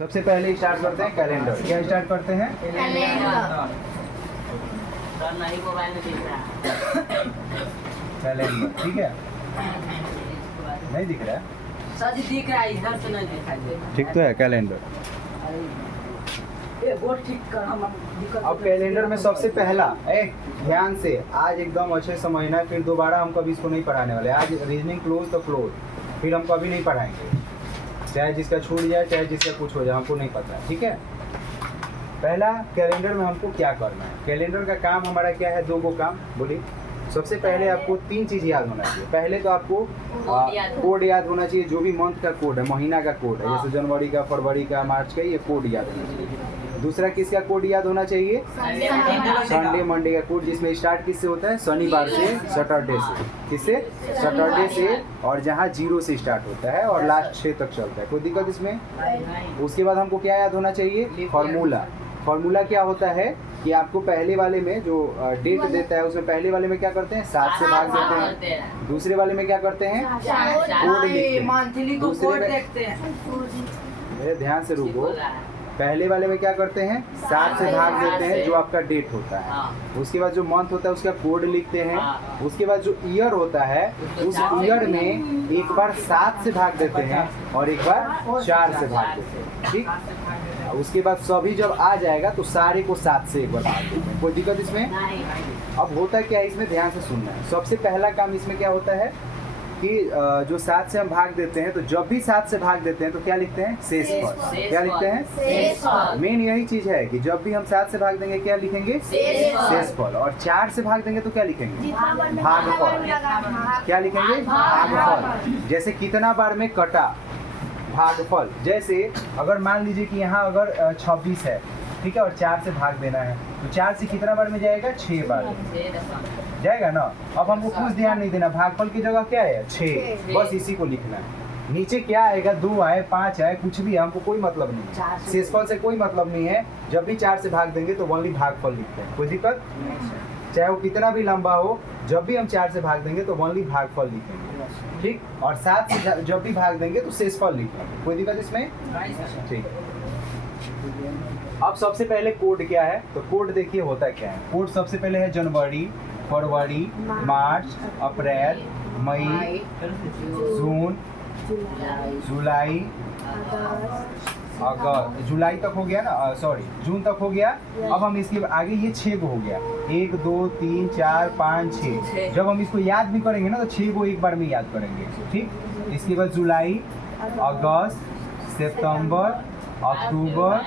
सबसे पहले स्टार्ट करते हैं कैलेंडर। क्या स्टार्ट करते हैं? कैलेंडर। नहीं मोबाइल में दिख रहा कैलेंडर, ठीक है। नहीं दिख रहा है? सच दिख रहा है, इधर से नहीं दिखाई दे। ठीक तो है कैलेंडर। ये बोर्ड ठीक कर हम दिक्कत। अब कैलेंडर में सबसे पहला ध्यान से, आज एकदम अच्छे समझना है, फिर दोबारा हम कभी इसको नहीं पढ़ाने वाले। आज रीजनिंग क्लोज तो क्लोज, फिर हम कभी नहीं पढ़ाएंगे, चाहे जिसका छूट जाए चाहे जिसका कुछ हो जाए, हमको नहीं पता है, ठीक है। पहला कैलेंडर में हमको क्या करना है? कैलेंडर का काम हमारा क्या है? दो काम बोलिए। सबसे पहले आपको तीन चीज़ याद होना चाहिए। पहले तो आपको कोड याद होना चाहिए, जो भी मंथ का कोड है, महीना का कोड है, जैसे जनवरी का, फरवरी का, मार्च का, ये कोड याद होना चाहिए। दूसरा किसका कोड याद होना चाहिए? संडे मंडे का कोड, जिसमें स्टार्ट किससे होता है? शनिवार से, सैटरडे से। किससे? सैटरडे से, और जहाँ 0 से स्टार्ट होता है और लास्ट 6 तक चलता है। कोई दिक्कत इसमें? उसके बाद हमको क्या याद होना चाहिए? फॉर्मूला। फॉर्मूला क्या होता है कि आपको पहले वाले में जो डेट देता है, उसमें पहले वाले में क्या करते हैं? 7 से भाग देते हैं। दूसरे वाले में क्या करते हैं? कोड लिखते हैं। मंथली को कोड देखते हैं। मेरे ध्यान से रुको। पहले वाले में क्या करते हैं? 7 से भाग देते हैं, जो आपका डेट होता है। उसके बाद जो मंथ होता है उसका कोड लिखते हैं। उसके बाद जो ईयर होता है, उस ईयर में एक बार 7 से भाग देते हैं और एक बार 4 से भाग देते हैं, ठीक। उसके बाद सभी जब आ जाएगा तो सारे को 7 से एक बार भाग देते हैं। कोई दिक्कत इसमें? अब होता क्या है इसमें, ध्यान से सुनना है। सबसे पहला काम इसमें क्या होता है कि जो 7 से हम भाग देते हैं, तो जब भी 7 से भाग देते हैं तो क्या लिखते हैं? शेषफल। क्या लिखते हैं? मेन यही चीज है कि जब भी हम 7 से भाग देंगे क्या लिखेंगे? शेषफल। और 4 से भाग देंगे तो क्या लिखेंगे? भागफल। क्या लिखेंगे? भागफल। जैसे कितना बार में कटा, भागफल। जैसे अगर मान लीजिए कि यहाँ अगर 26 है, ठीक है, और 4 से भाग देना है, तो 4 से कितना बार में जाएगा? 6 बार जाएगा ना। अब हमको कुछ ध्यान नहीं देना, भागफल की जगह क्या है? 6, बस इसी को लिखना है। नीचे क्या आएगा? 2 आए, 5 आए, कुछ भी, हमको कोई मतलब नहीं है। शेषफल से कोई मतलब नहीं है। जब भी 4 से भाग देंगे तो ओनली भागफल लिखते हैं। कोई दिक्कत? चाहे वो कितना भी लंबा हो, जब भी हम 4 से भाग देंगे तो ओनली भागफल लिखेंगे, ठीक। और 7 से जब भी भाग देंगे तो शेषफल लिखेंगे। कोई दिक्कत इसमें? ठीक। अब सबसे पहले कोड क्या है? तो कोड देखिए होता क्या है। कोड सबसे पहले है जनवरी, फरवरी, मार्च, अप्रैल, मई, जून, जुलाई, अगस्त। जुलाई तक हो गया ना, सॉरी जून तक हो गया। अब हम इसके आगे ये 6 को हो गया, 1 2 3 4 5 6। जब हम इसको याद भी करेंगे ना तो 6 को एक बार में याद करेंगे, ठीक। इसके बाद जुलाई, अगस्त, सितंबर, अक्टूबर,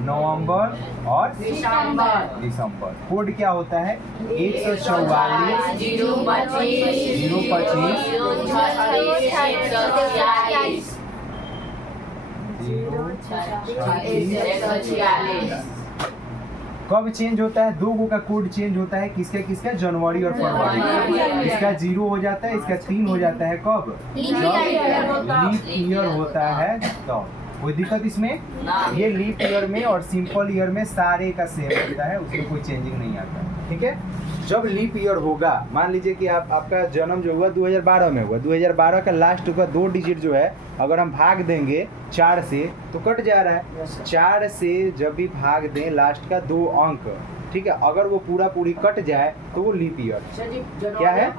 नवंबर और दिसंबर। कोड क्या होता है? 144 025 कब चेंज होता है? 2 का कोड चेंज होता है। किसका किसका? जनवरी और फरवरी। इसका 0 हो जाता है, इसका 3 हो जाता है। कब? लीप ईयर होता है तो। कोई दिक्कत इसमें? ये लीप ईयर में और सिंपल ईयर में सारे का सेम होता है, उसमें कोई चेंजिंग नहीं आता, ठीक है। जब लीप ईयर होगा, मान लीजिए कि आपका जन्म जो हुआ 2012 में हुआ, 2012 का लास्ट का 2 डिजिट जो है, अगर हम भाग देंगे 4 से तो कट जा रहा है। 4 से जब भी भाग दें लास्ट का 2 अंक, ठीक है, अगर वो पूरी कट जाए तो वो लीप ईयर क्या है?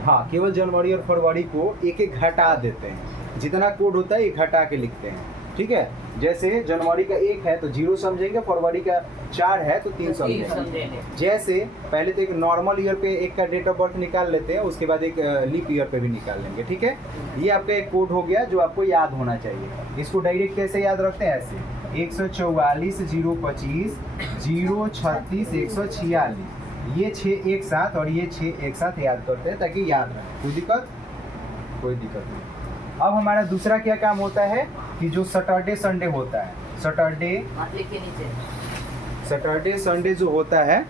हाँ, केवल जनवरी और फरवरी को एक एक घटा देते हैं। जितना कोड होता है ये घटा के लिखते हैं, ठीक है। जैसे जनवरी का 1 है तो 0 समझेंगे, फरवरी का 4 है तो 3 समझेंगे। जैसे पहले तो एक नॉर्मल ईयर पे एक का डेट ऑफ बर्थ निकाल लेते हैं, उसके बाद एक लीप ईयर पे भी निकाल लेंगे, ठीक है। ये आपका एक कोड हो गया जो आपको याद होना चाहिए। इसको डायरेक्ट कैसे याद रखते हैं? ऐसे 144 025 036 146, ये 6 एक साथ और ये 6 एक साथ याद करते हैं ताकि याद रहे। कोई दिक्कत? कोई दिक्कत नहीं। अब हमारा दूसरा क्या काम होता है कि जो सैटरडे संडे होता है, सैटरडे संडे जो होता है,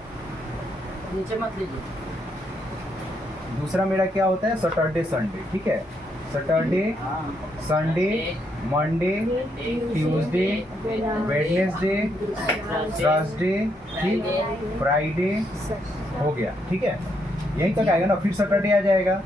नीचे मत लीजिए। दूसरा मेरा क्या होता है? सैटरडे संडे, ठीक है। Saturday, Sunday, Monday, Tuesday, Wednesday, Thursday, ठीक, फ्राइडे हो गया, ठीक है। यहीं तक आएगा ना, फिर सैटरडे आ जाएगा।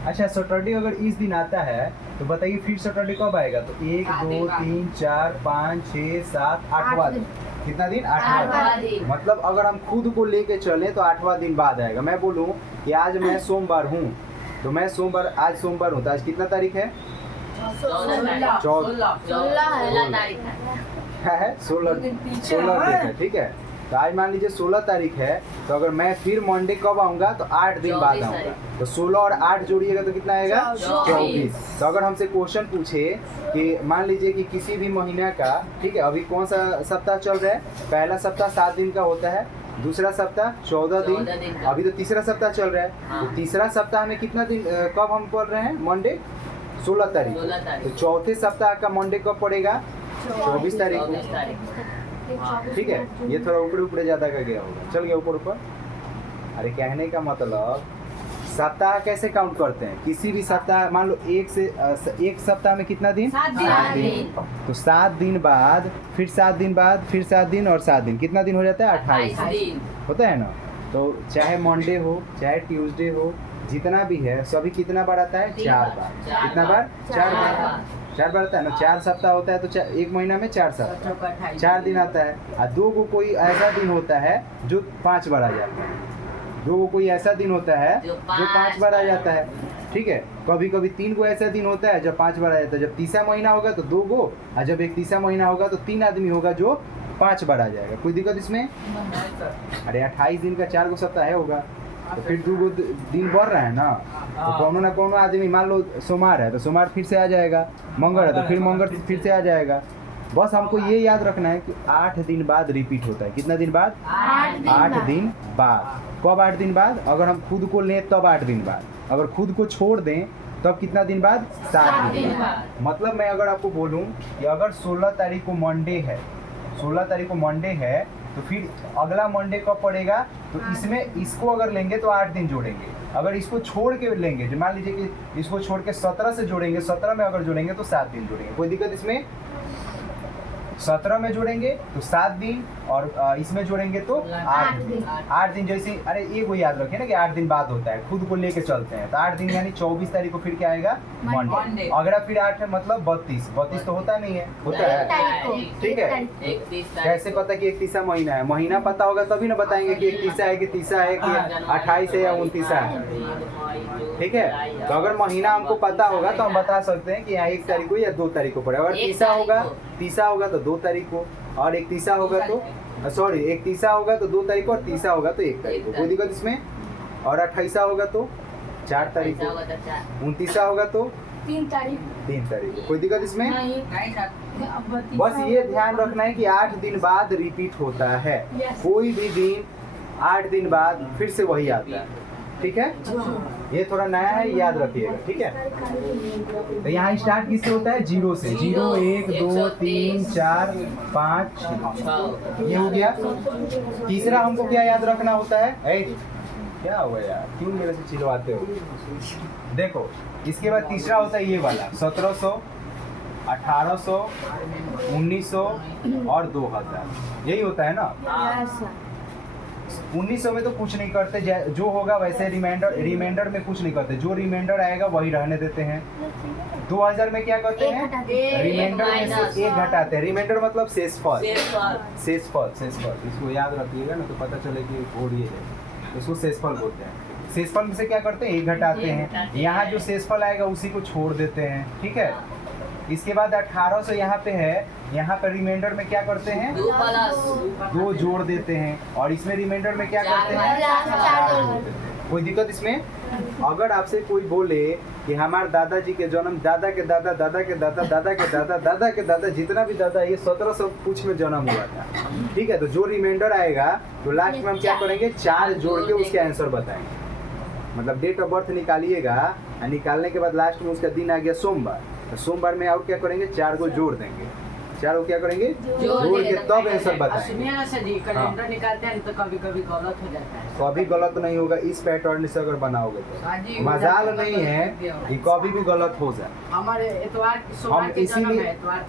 अच्छा, सैटरडे अगर इस दिन आता है तो बताइए फिर सैटरडे कब आएगा? तो 1 2 3 4 5 6 7 8वां दिन। कितना दिन? 8वां दिन। मतलब अगर हम खुद को लेके चले तो 8वां दिन बाद आएगा। मैं बोलूँ कि आज मैं सोमवार हूँ, तो मैं सोमवार, आज सोमवार हूँ तो आज कितना तारीख है? 16 है 16 तारीख है, ठीक है। तो आज मान लीजिए 16 तारीख है, तो अगर मैं फिर मंडे कब आऊँगा? तो 8 दिन बाद आऊँगा। तो 16 और 8 जोड़िएगा तो कितना आएगा? 24। तो अगर हमसे क्वेश्चन पूछे कि मान लीजिए कि किसी भी महीने का, ठीक है, अभी कौन सा सप्ताह चल रहा है? पहला सप्ताह 7 दिन का होता है, दूसरा सप्ताह 14 दिन, अभी तो तीसरा सप्ताह चल रहा है। तो तीसरा सप्ताह में कितना दिन, कब हम पढ़ रहे हैं? मंडे 16 तारीख। तो चौथे सप्ताह का मंडे कब पड़ेगा? 24 तारीख को, ठीक है। ये थोड़ा ऊपर ऊपर ज्यादा का गया होगा, चल गया ऊपर ऊपर। अरे कहने का मतलब सप्ताह कैसे काउंट करते हैं? किसी भी सप्ताह, मान लो एक सप्ताह में कितना दिन? 7 दिन। तो 7 दिन बाद, फिर 7 दिन बाद, फिर 7 दिन और 7 दिन, कितना दिन हो जाता है? 28 दिन होता है ना। तो चाहे मंडे हो चाहे ट्यूसडे हो, जितना भी है सभी कितना बार आता है? 4 बार। कितना बार? 4 बार। 4 बार आता है ना। 4 सप्ताह होता है तो एक महीना में 4 सप्ताह, 4 दिन आता है। और 2 को कोई ऐसा दिन होता है जो 5 बार आ जाता है। 2 को कोई ऐसा दिन होता है जो 5 बार आ जाता है, ठीक है। कभी कभी 3 को ऐसा दिन होता है जब 5 बार आ जाता है। जब तीसरा महीना होगा तो 2 को, और जब एक तीसरा महीना होगा तो 3 आदमी होगा जो 5 बार आ जाएगा। कोई दिक्कत इसमें? अरे 28 दिन का 4 को सप्ताह है होगा, तो फिर 2 दिन बढ़ रहा है ना। तो कोनो ना कोनो आदमी, मान लो सोमवार है तो सोमवार फिर से आ जाएगा, मंगल है तो फिर मंगल फिर से आ जाएगा। बस हमको ये याद रखना है कि 8 दिन बाद रिपीट होता है। कितना दिन बाद? 8 दिन बाद। कब 8 दिन बाद? अगर हम खुद को लें तब 8 दिन बाद, अगर खुद को छोड़ दें तब कितना दिन बाद? 7 दिन बाद। मतलब मैं अगर आपको बोलूं कि अगर 16 तारीख को मंडे है, 16 तारीख को मंडे है, तो फिर अगला मंडे कब पड़ेगा? तो इसमें इसको अगर लेंगे तो 8 दिन जोड़ेंगे। अगर इसको छोड़ के लेंगे, जो मान लीजिए कि इसको छोड़ के 17 से जोड़ेंगे, 17 में अगर जोड़ेंगे तो 7 दिन जोड़ेंगे। कोई दिक्कत इसमें? 17 में जोड़ेंगे तो 7 दिन, और इसमें जोड़ेंगे तो 8 दिन। 8 दिन जैसे, अरे ये को याद रखें ना कि 8 दिन बाद होता है, खुद को लेके चलते हैं। तो 8 दिन यानी 24 तारीख को फिर क्या आएगा? मंडे। अगर फिर 8 है मतलब 32 तो होता नहीं है, होता है, ठीक है। कैसे पता कि 31वां महीना है? महीना पता होगा तभी ना बताएंगे कि 31 है कि 30 है कि 28 है या 29 है, ठीक है। तो अगर महीना हमको पता होगा तो हम बता सकते हैं कि यहाँ 1 तारीख को या 2 तारीख को पड़ेगा। अगर तीसरा होगा तो 2 तारीख को, और 31 होगा तो 31 होगा तो 2 तारीख को, और 30 होगा तो 1 तारीख को। कोई दिक्कत इसमें? और 28 होगा तो 4 तारीख को, 29 होगा तो 3 तारीख को। कोई दिक्कत इसमें? बस ये ध्यान रखना है कि 8 दिन बाद रिपीट होता है। कोई भी दिन 8 दिन बाद फिर से वही आता है, ठीक है। ये थोड़ा नया है, याद रखिएगा, ठीक है। तो यहाँ स्टार्ट किससे होता है? 0 से। 0 1 2 3 4 5 6, ये हो गया। तीसरा हमको क्या याद रखना होता है? क्या हुआ यार, क्यों मेरे से चिल्लाते हो? देखो, इसके बाद तीसरा होता है ये वाला, 1700, 1800, 1900 और 2000, यही होता है ना। 1900 में तो कुछ नहीं करते, जो होगा वैसे रिमाइंडर में कुछ नहीं करते, जो रिमाइंडर आएगा वही रहने देते हैं। 2000 में क्या करते हैं? रिमाइंडर में से 1 घटाते हैं। रिमाइंडर मतलब शेषफल, इसको याद रखिएगा ना, तो पता चले कि ओडिए है, इसको शेषफल बोलते हैं। शेषफल में से क्या करते हैं? 1 घटाते हैं। यहाँ जो शेषफल आएगा उसी को छोड़ देते हैं, ठीक है। इसके बाद 1800 यहाँ पे है, यहाँ पे रिमाइंडर में क्या करते हैं? 2 जोड़ देते हैं, और इसमें रिमाइंडर में क्या करते हैं? कोई दिक्कत इसमें? अगर आपसे कोई बोले कि हमारे दादाजी के जन्म, दादा के दादा, दादा के दादा, दादा के दादा, दादा के दादा, जितना भी दादा, ये 1700 कुछ में जन्म हुआ था, ठीक है। तो जो रिमाइंडर आएगा तो लास्ट में हम क्या करेंगे? 4 जोड़ के उसके आंसर बताएंगे। मतलब डेट ऑफ बर्थ निकालिएगा, निकालने के बाद लास्ट में उसका दिन आ गया सोमवार, तो सोमवार में और क्या करेंगे? 4 को जोड़ देंगे। 4 को क्या करेंगे? जोड़ के तब आंसर बताएंगे। सुनिए ना सर जी, कैलेंडर निकालते हैं तो कभी कभी गलत हो जाता है। कभी गलत नहीं होगा, इस पैटर्न से अगर बनाओगे तो मजाल नहीं है कि कभी भी गलत हो जाए। हमारे इतवार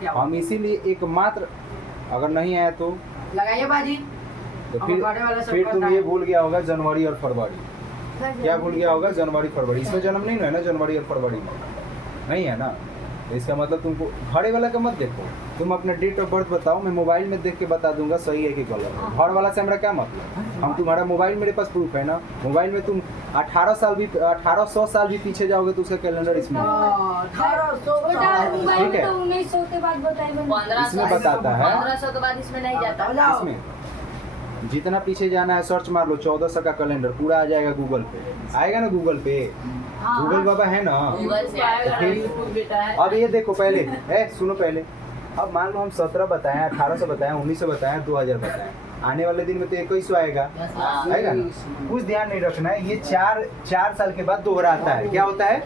हम इसीलिए एकमात्र, अगर नहीं आया तो लगाइए बाजी, तो फिर तुम ये भूल गया होगा जनवरी और फरवरी। क्या भूल गया होगा? जनवरी फरवरी। इसमें जन्म नहीं है ना, जनवरी और फरवरी में नहीं है ना। तो इसका मतलब तुमको घड़े वाला का मत देखो, तुम अपना डेट ऑफ बर्थ बताओ, मैं मोबाइल में देख के बता दूंगा सही है कि गलत है। घर वाला से हमारा क्या मतलब, हम तुम्हारा मोबाइल मेरे पास प्रूफ है ना, मोबाइल में तुम 1800 साल भी पीछे जाओगे तो उसका कैलेंडर इसमें है। ठीक है, 1900 के बाद बताइए। इसमें बताता है 1500 के बाद इसमें नहीं जाता। इसमें जितना पीछे जाना है सर्च मार लो, 1400 का कैलेंडर पूरा आ जाएगा गूगल पे, आएगा ना गूगल पे, गूगल बाबा है ना। गूगल से आएगा, यूट्यूब बेटा है। अब ये देखो पहले सुनो पहले, अब मान लो हम 17 बताएं, 1800 बताएं, 1900 बताएं, 2000 बताएं, आने वाले दिन में तो 2100 आएगा ना। कुछ ध्यान नहीं रखना है, ये चार साल के बाद दोहराता है। क्या होता है?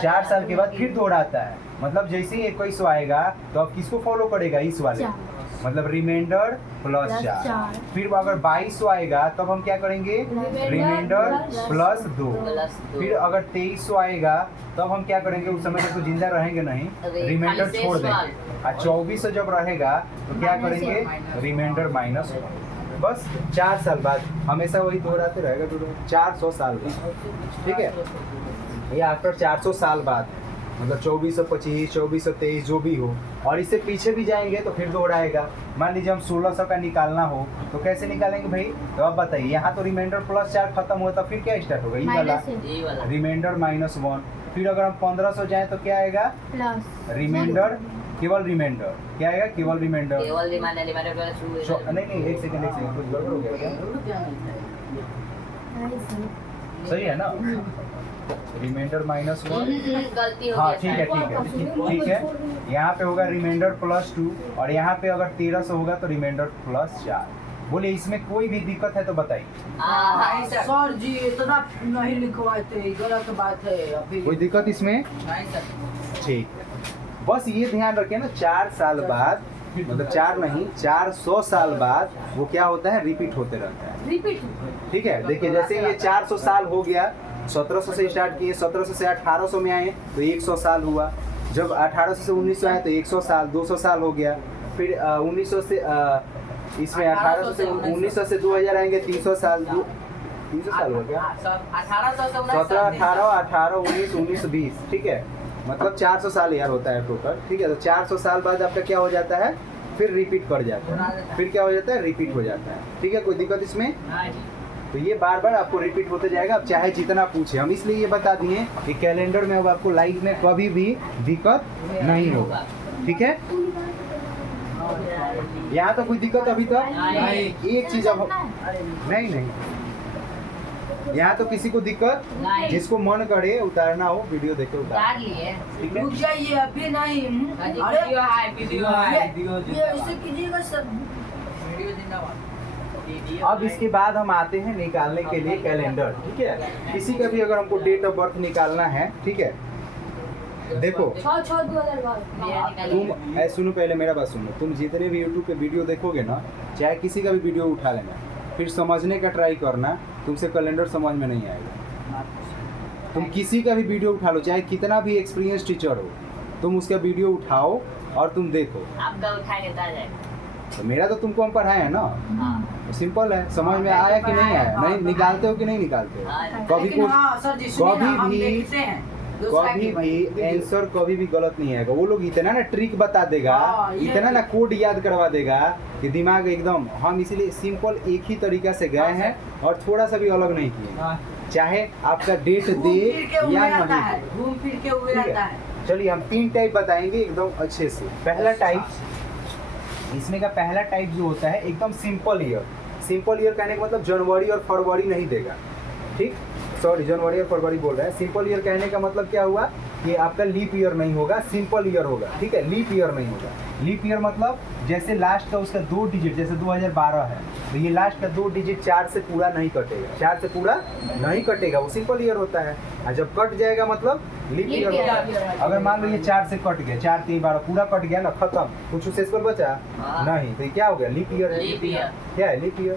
4 साल के बाद फिर दोहराता है। मतलब जैसे ही 2100 आएगा तो अब किसको फॉलो करेगा? इस वाले, मतलब रिमाइंडर प्लस 4। फिर अगर 2200 आएगा तब हम क्या करेंगे? Remainder plus 2। फिर अगर 2300 आएगा तब हम क्या करेंगे? उस समय तो जिंदा रहेंगे नहीं, रिमाइंडर छोड़ देंगे। और 2400 जब रहेगा तो क्या करेंगे? Remainder minus 1। बस 4 साल बाद हमेशा वही दोहराते रहेगा, 400 साल बाद। ठीक है, ये आफ्टर 400 साल बाद, मतलब 2425, 2423 जो भी हो, और इससे पीछे भी जाएंगे तो फिर दोहराएगा। मान लीजिए हम 1600 का निकालना हो तो कैसे निकालेंगे भाई? तो अब बताइए, यहाँ तो रिमाइंडर प्लस 4 खत्म हुआ, तो फिर क्या स्टार्ट होगा? ये वाला रिमाइंडर माइनस 1। फिर अगर हम 1500 जाए तो क्या आएगा? रिमाइंडर, केवल रिमाइंडर। क्या आएगा? केवल रिमाइंडर। नहीं, एक सेकंड, कुछ गड़बड़ हो गया क्या? सही है ना? Reminder minus 1। गलती हो हाँ गया। ठीक है। यहाँ पे होगा रिमाइंडर प्लस 2, और यहाँ पे अगर 1300 होगा तो रिमाइंडर प्लस 4। बोले इसमें कोई भी दिक्कत है तो बताइए। सर जी इतना नहीं लिखवाए थे, गलत बात है। अभी कोई दिक्कत इसमें? नहीं सर। ठीक है, बस ये ध्यान रखें ना, 4 साल बाद, मतलब 4 नहीं 400 साल बाद वो क्या होता है? रिपीट होते रहता है। ठीक है, देखिए जैसे ये 400 साल हो गया, 1700 से स्टार्ट किए, 1700 से 1800 में आए तो 100 साल हुआ, जब 1800 से 1900 आए तो 100 साल, 200 साल हो गया। फिर 1900 से इसमें 1800 से 1900 से 2000 आएंगे, 300 साल, 300 साल हो गया। 1800 से 17, 18, 19, 19, 20। ठीक है, मतलब 400 साल यार होता है टोटल। ठीक है, तो 400 साल बाद आपका क्या हो जाता है? फिर रिपीट कर जाता है। फिर क्या हो जाता है? रिपीट हो जाता है। ठीक है, कोई दिक्कत इसमें? तो ये बार बार आपको रिपीट होते जाएगा, अब चाहे जितना पूछे। हम इसलिए ये बता दिए कि कैलेंडर में अब आपको लाइफ में कभी भी दिक्कत नहीं होगा। ठीक है, यहाँ तो कोई दिक्कत अभी तक नहीं। एक चीज अब नहीं, यहाँ तो किसी को दिक्कत, जिसको मन करे उतारना हो वीडियो देखे उतार लिए। ठीक है, रुक जाइए अभी नहीं। वीडियो है ये इसे कीजिएगा सर। वीडियो जिंदाबाद। अब इसके बाद हम आते हैं निकालने के लिए कैलेंडर। ठीक है, किसी का भी अगर हमको डेट ऑफ बर्थ निकालना है, ठीक है, देखो तुम सुनो, पहले मेरा बात सुनो। तुम जितने भी यूट्यूब पे वीडियो देखोगे ना, चाहे किसी का भी वीडियो उठा लेना, फिर समझने का ट्राई करना, तुमसे कैलेंडर समझ में नहीं आएगा। तुम किसी का भी वीडियो उठा लो, चाहे कितना भी एक्सपीरियंस टीचर हो, तुम उसका वीडियो उठाओ और तुम देखो, आपका उठाएंगे तो आ जाएगा। तो मेरा तो तुमको हम पढ़ाए हैं ना, सिंपल है। समझ में आया कि नहीं आया? नहीं निकालते हो कि नहीं निकालते हो? कभी भी आंसर कभी भी गलत नहीं आएगा। वो लोग इतना ना ट्रिक बता देगा, इतना ना कोड याद करवा देगा कि दिमाग एकदम, हम इसीलिए सिंपल एक ही तरीका से गए हैं और थोड़ा सा भी अलग नहीं किए, चाहे आपका डेट दे या नहीं। घूम फिर के हुए आता है। चलिए हम 3 टाइप बताएंगे एकदम अच्छे से। पहला टाइप, इसमें का पहला टाइप जो होता है एकदम सिंपल ईयर। सिंपल ईयर कहने का मतलब जनवरी और फरवरी नहीं देगा। ठीक, सॉरी जनवरी और फरवरी बोल रहे हैं। सिंपल ईयर कहने का मतलब क्या हुआ कि आपका लीप ईयर नहीं होगा, सिंपल ईयर होगा। ठीक है, लीप ईयर नहीं होगा। लीप ईयर मतलब जैसे लास्ट का उसका 2 डिजिट, जैसे 2012 है तो ये लास्ट का 2 डिजिट 4 से पूरा नहीं कटेगा, 4 से पूरा नहीं कटेगा, वो सिंपल ईयर होता है। और जब कट जाएगा मतलब लीप ईयर होता है। अगर मान लो ये 4 से कट गया, 4, 3, 12 पूरा कट गया ना, खत्म, कुछ शेष पर बचा नहीं, तो ये क्या हो गया? लीप ईयर है। क्या है लीप ईयर?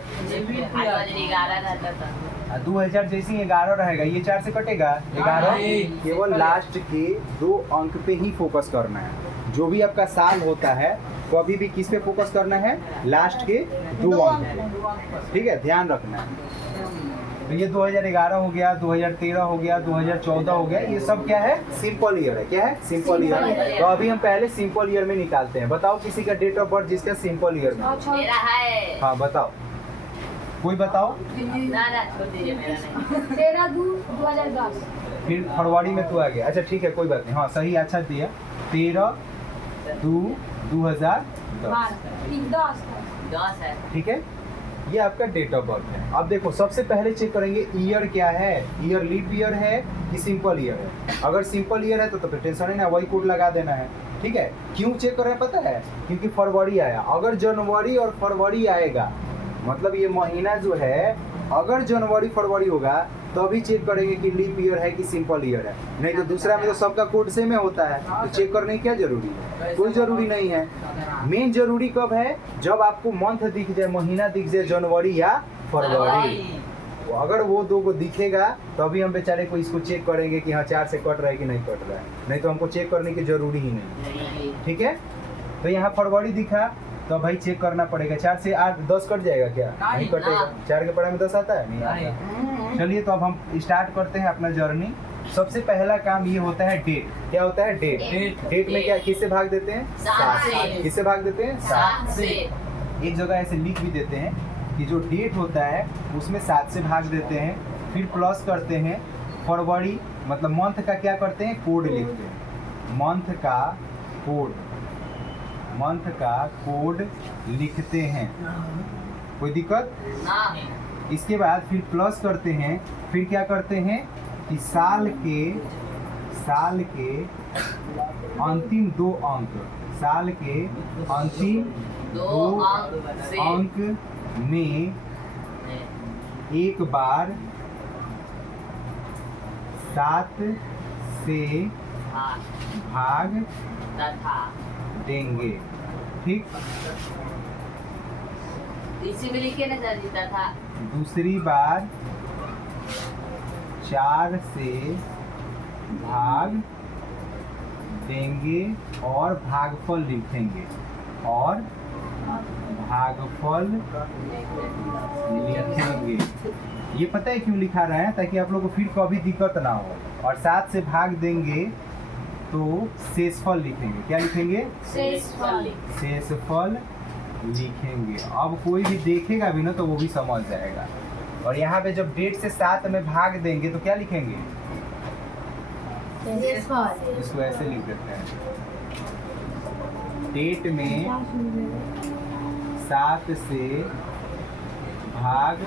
2000 जैसे 11 रहेगा, ये 4 से कटेगा 11। केवल लास्ट के 2 अंक पे ही फोकस करना है। जो भी आपका साल होता है कभी भी किस पे फोकस करना है? लास्ट के 2 अंक पे। ठीक है, ध्यान रखना है। तो ये 2011 हो गया, 2013 हो गया, 2014 हो गया, ये सब क्या है? सिंपल ईयर है। क्या है? Simple year. तो अभी हम पहले सिंपल ईयर में निकालते हैं। बताओ किसी का डेट ऑफ बर्थ जिसका सिंपल ईयर में। मेरा है। हाँ बताओ, कोई बताओ। ना छोड़ दीजिए, मेरा नहीं। 13/2/2010। फिर फरवरी में तू आ गया। अच्छा ठीक है, कोई बात नहीं। हाँ सही, अच्छा दिया। 13/2/2010। 10 है। ठीक है, ये आपका डेट ऑफ बर्थ है। अब देखो सबसे पहले चेक करेंगे ईयर क्या है। ईयर लीप ईयर है कि सिंपल ईयर है। अगर सिंपल ईयर है तो टेंशन है ना, वही कोड लगा देना है। ठीक है, क्यों चेक कर रहे हैं पता है? क्योंकि फरवरी आया। अगर जनवरी और फरवरी आएगा, मतलब ये महीना जो है अगर जनवरी फरवरी होगा तो अभी चेक करेंगे कि लीप ईयर है कि सिंपल ईयर है। नहीं तो दूसरा में तो सबका कोड सेम होता है, तो चेक करने की क्या जरूरी है? कोई जरूरी नहीं है। मेन जरूरी कब है? जब आपको मंथ दिख जाए, महीना दिख जाए, जनवरी या फरवरी। तो अगर वो दो को दिखेगा तो अभी हम बेचारे को इसको चेक करेंगे कि हाँ 4 से कट रहा है कि नहीं कट रहा है। नहीं तो हमको चेक करने की जरूरी ही नहीं। ठीक है, तो यहाँ फरवरी दिखा तो भाई चेक करना पड़ेगा। 4 से 8 10 कट जाएगा क्या? नहीं कटेगा। 4 के पढ़ाई में 10 आता है? नहीं आता। चलिए तो अब हम स्टार्ट करते हैं अपना जर्नी। सबसे पहला काम ये होता है डेट। क्या होता है? डेट। डेट में क्या किससे भाग देते हैं? 7 से। किससे भाग देते हैं? 7 से। एक जगह ऐसे लिख भी देते हैं कि जो डेट होता है उसमें 7 से भाग देते हैं, फिर प्लस करते हैं। फरवरी मतलब मंथ का क्या करते हैं? कोड लिखते हैं। मंथ का कोड लिखते हैं। कोई दिक्कत? ना। इसके बाद फिर प्लस करते हैं। फिर क्या करते हैं कि साल के अंतिम 2 अंक, साल के अंतिम 2 अंक में एक बार 7 से भाग देंगे। ठीक, इसी में लिखे ना जीता था। दूसरी बार 4 से भाग देंगे और भागफल लिखेंगे। और भागफल लिखेंगे। ये पता है क्यों लिखा रहा है? ताकि आप लोग को फिर कभी दिक्कत ना हो। और 7 से भाग देंगे तो शेषफल लिखेंगे। क्या लिखेंगे? शेषफल लिखेंगे। अब कोई भी देखेगा भी ना तो वो भी समझ जाएगा। और यहाँ पे जब डेट से 7 में भाग देंगे तो क्या लिखेंगे? इसको ऐसे लिख देते हैं। डेट में 7 से भाग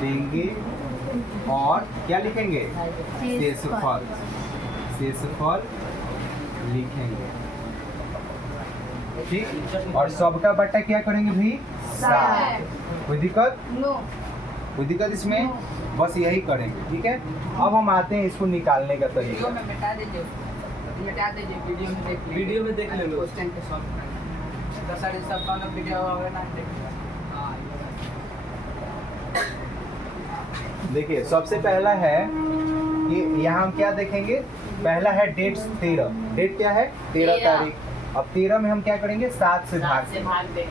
देंगे और क्या लिखेंगे? शेषफल लिखेंगे। ठीक, और सबका बट्टा क्या करेंगे भाई? 7। कोई दिक्कत? कोई दिक्कत इसमें? बस यही करेंगे। ठीक है, अब हम आते हैं इसको निकालने का तरीका। वीडियो में देख ले लो। क्वेश्चन के सॉल्व करना। तो सारे सब का वीडियो होगा ना देखिए सबसे पहला है कि यहाँ हम क्या देखेंगे? पहला है डेट 13। डेट क्या है? 13 तारीख। अब 13 में हम क्या करेंगे? 7 से भाग देंगे।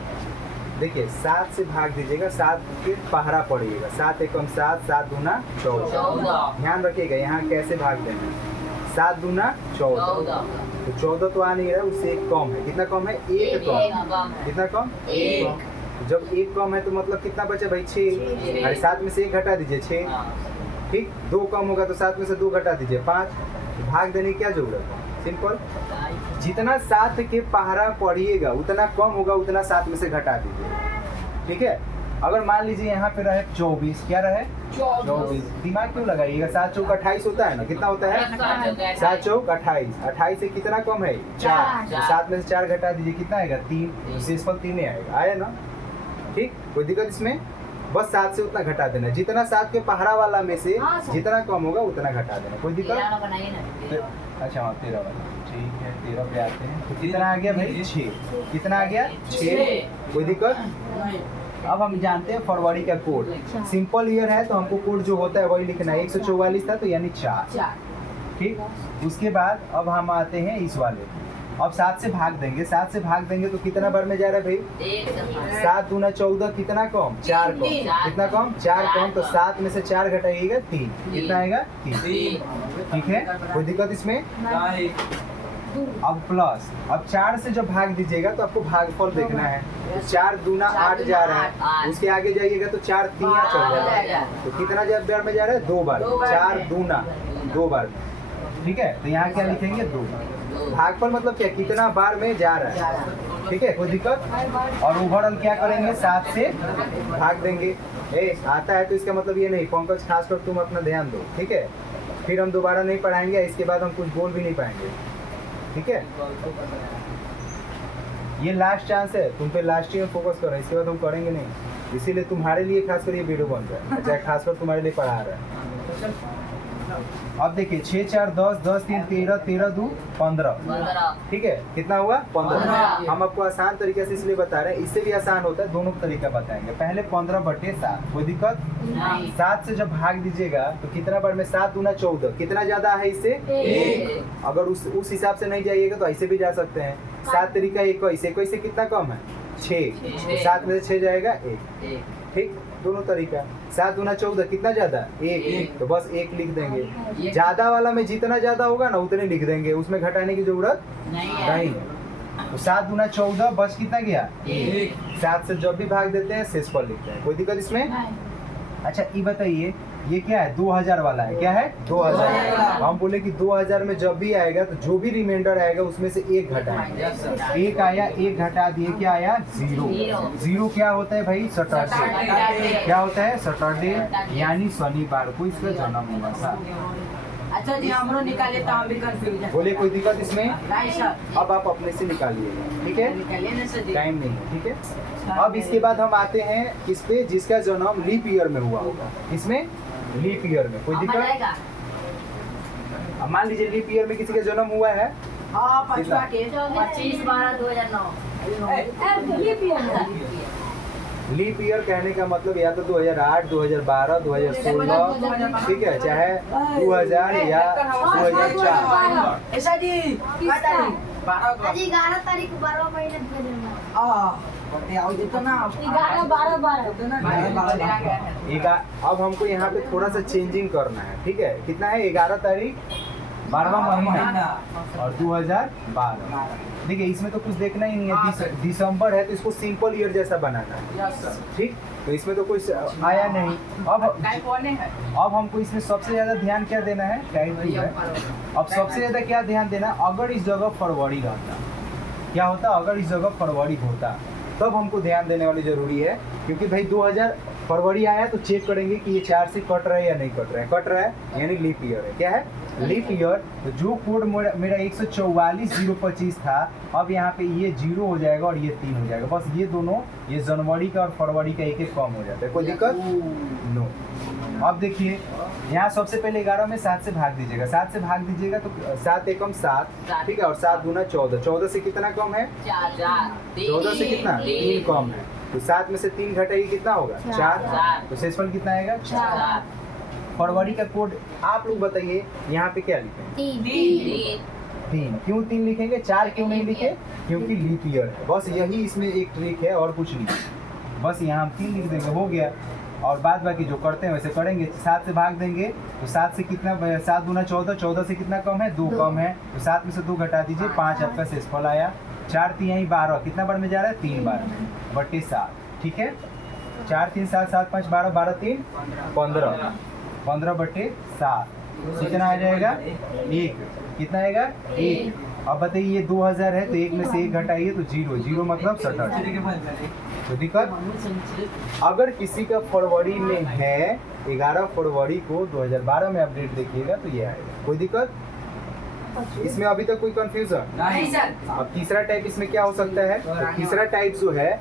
देखिए 7 से भाग दीजिएगा, 7 के पहरा पड़िएगा। 7 एकम 7, 7 दूना 14। ध्यान रखिएगा यहाँ कैसे भाग देना। 7 दूना 14। तो 14 तो आ नहीं रहा है, उससे एक कम है। कितना कम है? 1 कम। कितना कम? 1 कम। जब 1 कम है तो मतलब कितना बचा भाई? 6। अरे 7 में से 1 घटा दीजिए, 6। ठीक, 2 कम होगा तो 7 में से 2 घटा दीजिए, 5। भाग देने की क्या जरूरत है? सिंपल। जितना 7 के पहरा पढ़िएगा उतना कम होगा, उतना 7 में से घटा दीजिए। ठीक है, अगर मान लीजिए यहाँ पे रहे 24, क्या रहे? 24। दिमाग क्यों लगाइएगा? 7 चौक 28 होता है ना? कितना होता है? 7 चौक 28। 28 से कितना कम है? 4। 7 में से 4 घटा दीजिए, कितना आएगा? 3। शेषफल 3 आएगा। आया ना? ठीक, कोई दिक्कत इसमें? बस 7 से उतना घटा देना। जितना 7 के पहरा वाला में से जितना कम होगा उतना घटा देना। कोई दिक्कत? अच्छा हाँ 13 वाला। ठीक है, 13 पे आते हैं। तो कितना आ गया भाई? 6। कितना आ गया? 6। कोई दिक्कत? अब हम जानते हैं फरवरी का कोड। सिंपल ईयर है तो हमको कोड जो होता है वही लिखना है। 144 था तो यानी 4। ठीक, उसके बाद अब हम आते हैं इस वाले अब 7 से भाग देंगे, 7 से भाग देंगे तो कितना बार में जा रहा है भाई? एक दफा 7 दूना 14, कितना कम? 4 कम। तीन। कितना कम? 4 कम। तो 7 में से 4 घटाइएगा 3, कितना आएगा? 3। ठीक है, कोई दिक्कत इसमें? नहीं। अब प्लस, अब 4 से जब भाग दीजिएगा तो आपको भागफल देखना है। 4 दूना 8 जा रहा है, उसके आगे जाइएगा तो 4 तिया चल जाएगा। तो कितना बार में जा रहा है? 2 बार। 4 दूना 2 बार। ठीक है, तो यहाँ क्या लिखेंगे? 2 बार। भागफल मतलब क्या? कितना बार में जा रहा है। ठीक है, कोई दिक्कत? और ओवरऑल क्या करेंगे? 7 से भाग देंगे। आता है तो इसका मतलब ये नहीं, पंकज खासकर तुम अपना ध्यान दो। ठीक है, फिर हम दोबारा नहीं पढ़ाएंगे, इसके बाद हम कुछ बोल भी नहीं पाएंगे। ठीक है, ये लास्ट चांस है, तुम पे लास्ट ईयर फोकस करो, इसके बाद हम करेंगे नहीं। इसीलिए तुम्हारे लिए खासकर ये वीडियो बन रहा है, चाहे खासकर तुम्हारे लिए पढ़ा रहा है। अब देखिए 6 4 10, 10 3 13, 13 2 15। ठीक है, कितना हुआ? 15। हम आपको आसान तरीके से इसलिए बता रहे हैं, इससे भी आसान होता है, दोनों तरीका बताएंगे। पहले 15/7, कोई दिक्कत? 7 से जब भाग दीजिएगा तो कितना बार में? 7 दूना 14, कितना ज्यादा है इससे? 1। अगर उस हिसाब से नहीं जाइएगा तो ऐसे भी जा सकते हैं। 7 तरीका 21, 21 से कितना कम है? 6। 7 में से 6 जाएगा 1। ठीक, दोनों तरीका। 7 दूना 14, कितना ज्यादा? 1। तो बस 1 लिख देंगे। ज्यादा वाला में जितना ज्यादा होगा ना उतने लिख देंगे, उसमें घटाने की जरूरत नहीं। तो 7 दूना 14, बस कितना गया? 1। 7 से जब भी भाग देते हैं शेषफल लिखते हैं, कोई दिक्कत इसमें? अच्छा ये बताइए, ये क्या है? 2000 वाला है। क्या है? 2000। हम बोले कि 2000 में जब भी आएगा तो जो भी रिमाइंडर आएगा उसमें से 1 घटाएंगे। 1 आया, 1 घटा दिए, क्या आया? 0। 0 क्या होता है भाई? सैटरडे। क्या होता है? सैटरडे, यानी शनिवार को इसका जन्म हुआ था। अच्छा जी, हमरो निकाले तो हम भी कंफ्यूज हैं। बोले कोई दिक्कत इसमें? नहीं सर, अब आप अपने से निकालिएगा। ठीक है, निकालिए ना सर जी। टाइम नहीं है। ठीक है, अब इसके बाद हम आते हैं किस पे? जिसका जन्म लीप ईयर में हुआ होगा। इसमें लीप ईयर में कोई दिक्कत? अब मान लीजिए लीप ईयर में किसी का जन्म हुआ है, हाँ, पछुआ के 25/12/2009। लीप ईयर कहने का मतलब या तो 2008, 2012, 2016, ठीक है, चाहे 2000 या 2004। ऐसा जी, क्या तारीख? 11 तारीख को 12 महीने अब हमको यहाँ पे थोड़ा सा चेंजिंग करना है। ठीक है, कितना है? 11 तारीख 12वां महीना और 2012। देखिए इसमें तो कुछ देखना ही नहीं है, दिसंबर है तो इसको सिंपल ईयर जैसा बनाना है। ठीक, तो इसमें तो कुछ आया नहीं। अब हमको इसमें सबसे ज्यादा ध्यान क्या देना है? टाइप 2 है। अब सबसे ज्यादा क्या ध्यान देना? अगर इस जगह फरवरी रहता, क्या होता? अगर इस जगह फरवरी होता तब हमको ध्यान देने वाली जरूरी है, क्योंकि भाई 2000 फरवरी आया तो चेक करेंगे कि ये 4 से कट रहा है या नहीं कट रहा है। कट रहा है यानी लीप ईयर है। क्या है? Leap year. तो जो कोड मेरा 144,025 था, अब यहाँ पे ये 0 हो जाएगा और ये 3 हो जाएगा। बस ये दोनों, ये जनवरी का और फरवरी का एक कम हो जाता है। कोई दिक्कत? नो। अब देखिए यहाँ सबसे पहले 11 में 7 से भाग दीजिएगा। 7 से भाग दीजिएगा तो 7 एकम 7, ठीक है, और 7 दूना 14। 14 से कितना कम है? 14 से कितना? 3 कम है। तो 7 में से 3 घटाइए, कितना होगा? 4। तो शेषफल कितना आएगा? 4। फरवरी का कोड आप लोग बताइए, यहाँ पे क्या लिखें? 3। क्यों 3 लिखेंगे? 4 क्यों नहीं लिखे? क्योंकि लीप ईयर है। बस यही इसमें एक ट्रिक है और कुछ नहीं। बस यहाँ हम 3 लिख देंगे, हो गया। और बाद बाकी जो करते हैं वैसे करेंगे। 7 से भाग देंगे तो 7 से कितना? 7 दूना 14। 14 से कितना कम है? 2 कम है। तो 7 में से 2 घटा दीजिए, 5 आपका शेषफल आया। 4 3 12, कितना बार में जा रहा है? 3 बार में, बटे 7। ठीक है, 4 3 7 7 5 12, 12 3 15, 15 बटे 7 कितना आ जाएगा? 1। कितना आएगा? 1। अब बताइए ये 2000 है तो 1 में से 1 घटाइए तो 0। 0 मतलब 67। तो दिक्कत? अगर किसी का फरवरी में है, 11 फरवरी को 2012 में अपडेट देखिएगा तो ये आएगा। कोई दिक्कत इसमें? अभी तक कोई कंफ्यूजन नहीं सर। अब तीसरा टाइप इसमें क्या हो सकता है? तो तीसरा टाइप जो है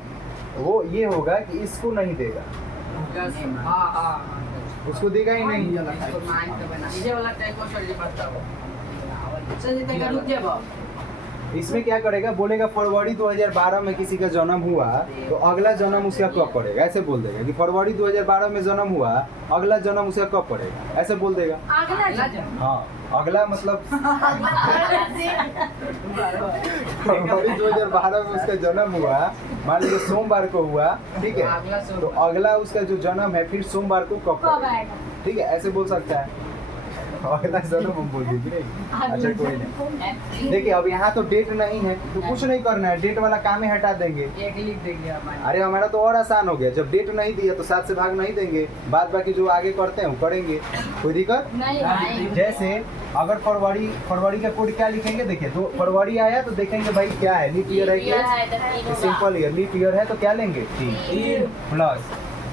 वो ये होगा कि इसको नहीं देगा, उसको देगा ही नहीं। इसमें क्या करेगा, बोलेगा फरवरी 2012 में किसी का जन्म हुआ तो अगला जन्म उसका कब पड़ेगा, ऐसे बोल देगा कि फरवरी 2012 में जन्म हुआ, अगला जन्म उसका कब पड़ेगा, ऐसे बोल देगा। हाँ, अगला मतलब फरवरी 2012 में उसका जन्म हुआ, मान लीजिए सोमवार को हुआ, ठीक है, तो अगला उसका जो जन्म है फिर सोमवार को कब पड़ेगा, ठीक है, ऐसे बोल सकता है। अगला जन्म हम बोल दीजिए। अच्छा कोई नहीं, देखिए अब यहाँ तो डेट नहीं है तो कुछ नहीं करना है, डेट वाला काम ही हटा देंगे, एक लिख देंगे हमारे। अरे हमारा तो और आसान हो गया, जब डेट नहीं दिया तो 7 से भाग नहीं देंगे, बाद बाकी जो आगे करते हैं वो करेंगे, कोई दिक्कत नहीं। जैसे अगर फरवरी का कोड क्या लिखेंगे, देखिए तो फरवरी आया तो देखेंगे भाई क्या है, लीप ईयर है क्या, सिंपल ईयर, लीप ईयर है तो क्या लेंगे 3 प्लस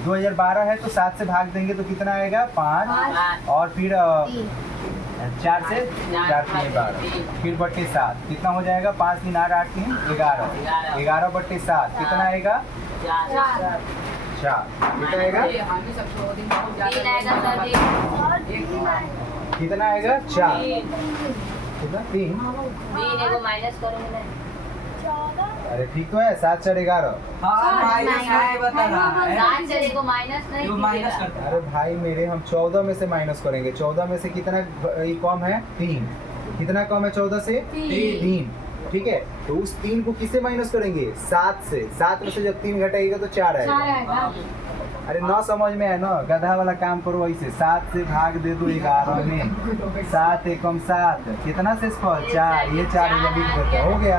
2012 है तो 7 से भाग देंगे तो कितना आएगा 5 और फिर 4 से 12 फिर बट्टे 7 कितना हो जाएगा, 5 3 8 8 3 11 11 बट्टे 7 कितना आएगा 4 कितना आएगा, कितना आएगा 4 कितना 3 माइनस करूंगा। अरे ठीक तो है, 7 4 11। हाँ माइनस है बता रहा है। 7 से देखो माइनस नहीं जो माइनस करता है। अरे भाई मेरे, हम 14 में से माइनस करेंगे, 14 में से कितना ये कम है 3, कितना कम है 14 से 3, ठीक है, तो उस 3 को किससे माइनस करेंगे 7 से, 7 में से जब 3 घटाएगा तो 4 आएगा। अरे ना समझ में है ना, गधा वाला काम करो ऐसे, 7 से भाग दे दो 11 में, 7 एकम 7 कितना से 4, ये 4 लिख देता हो गया,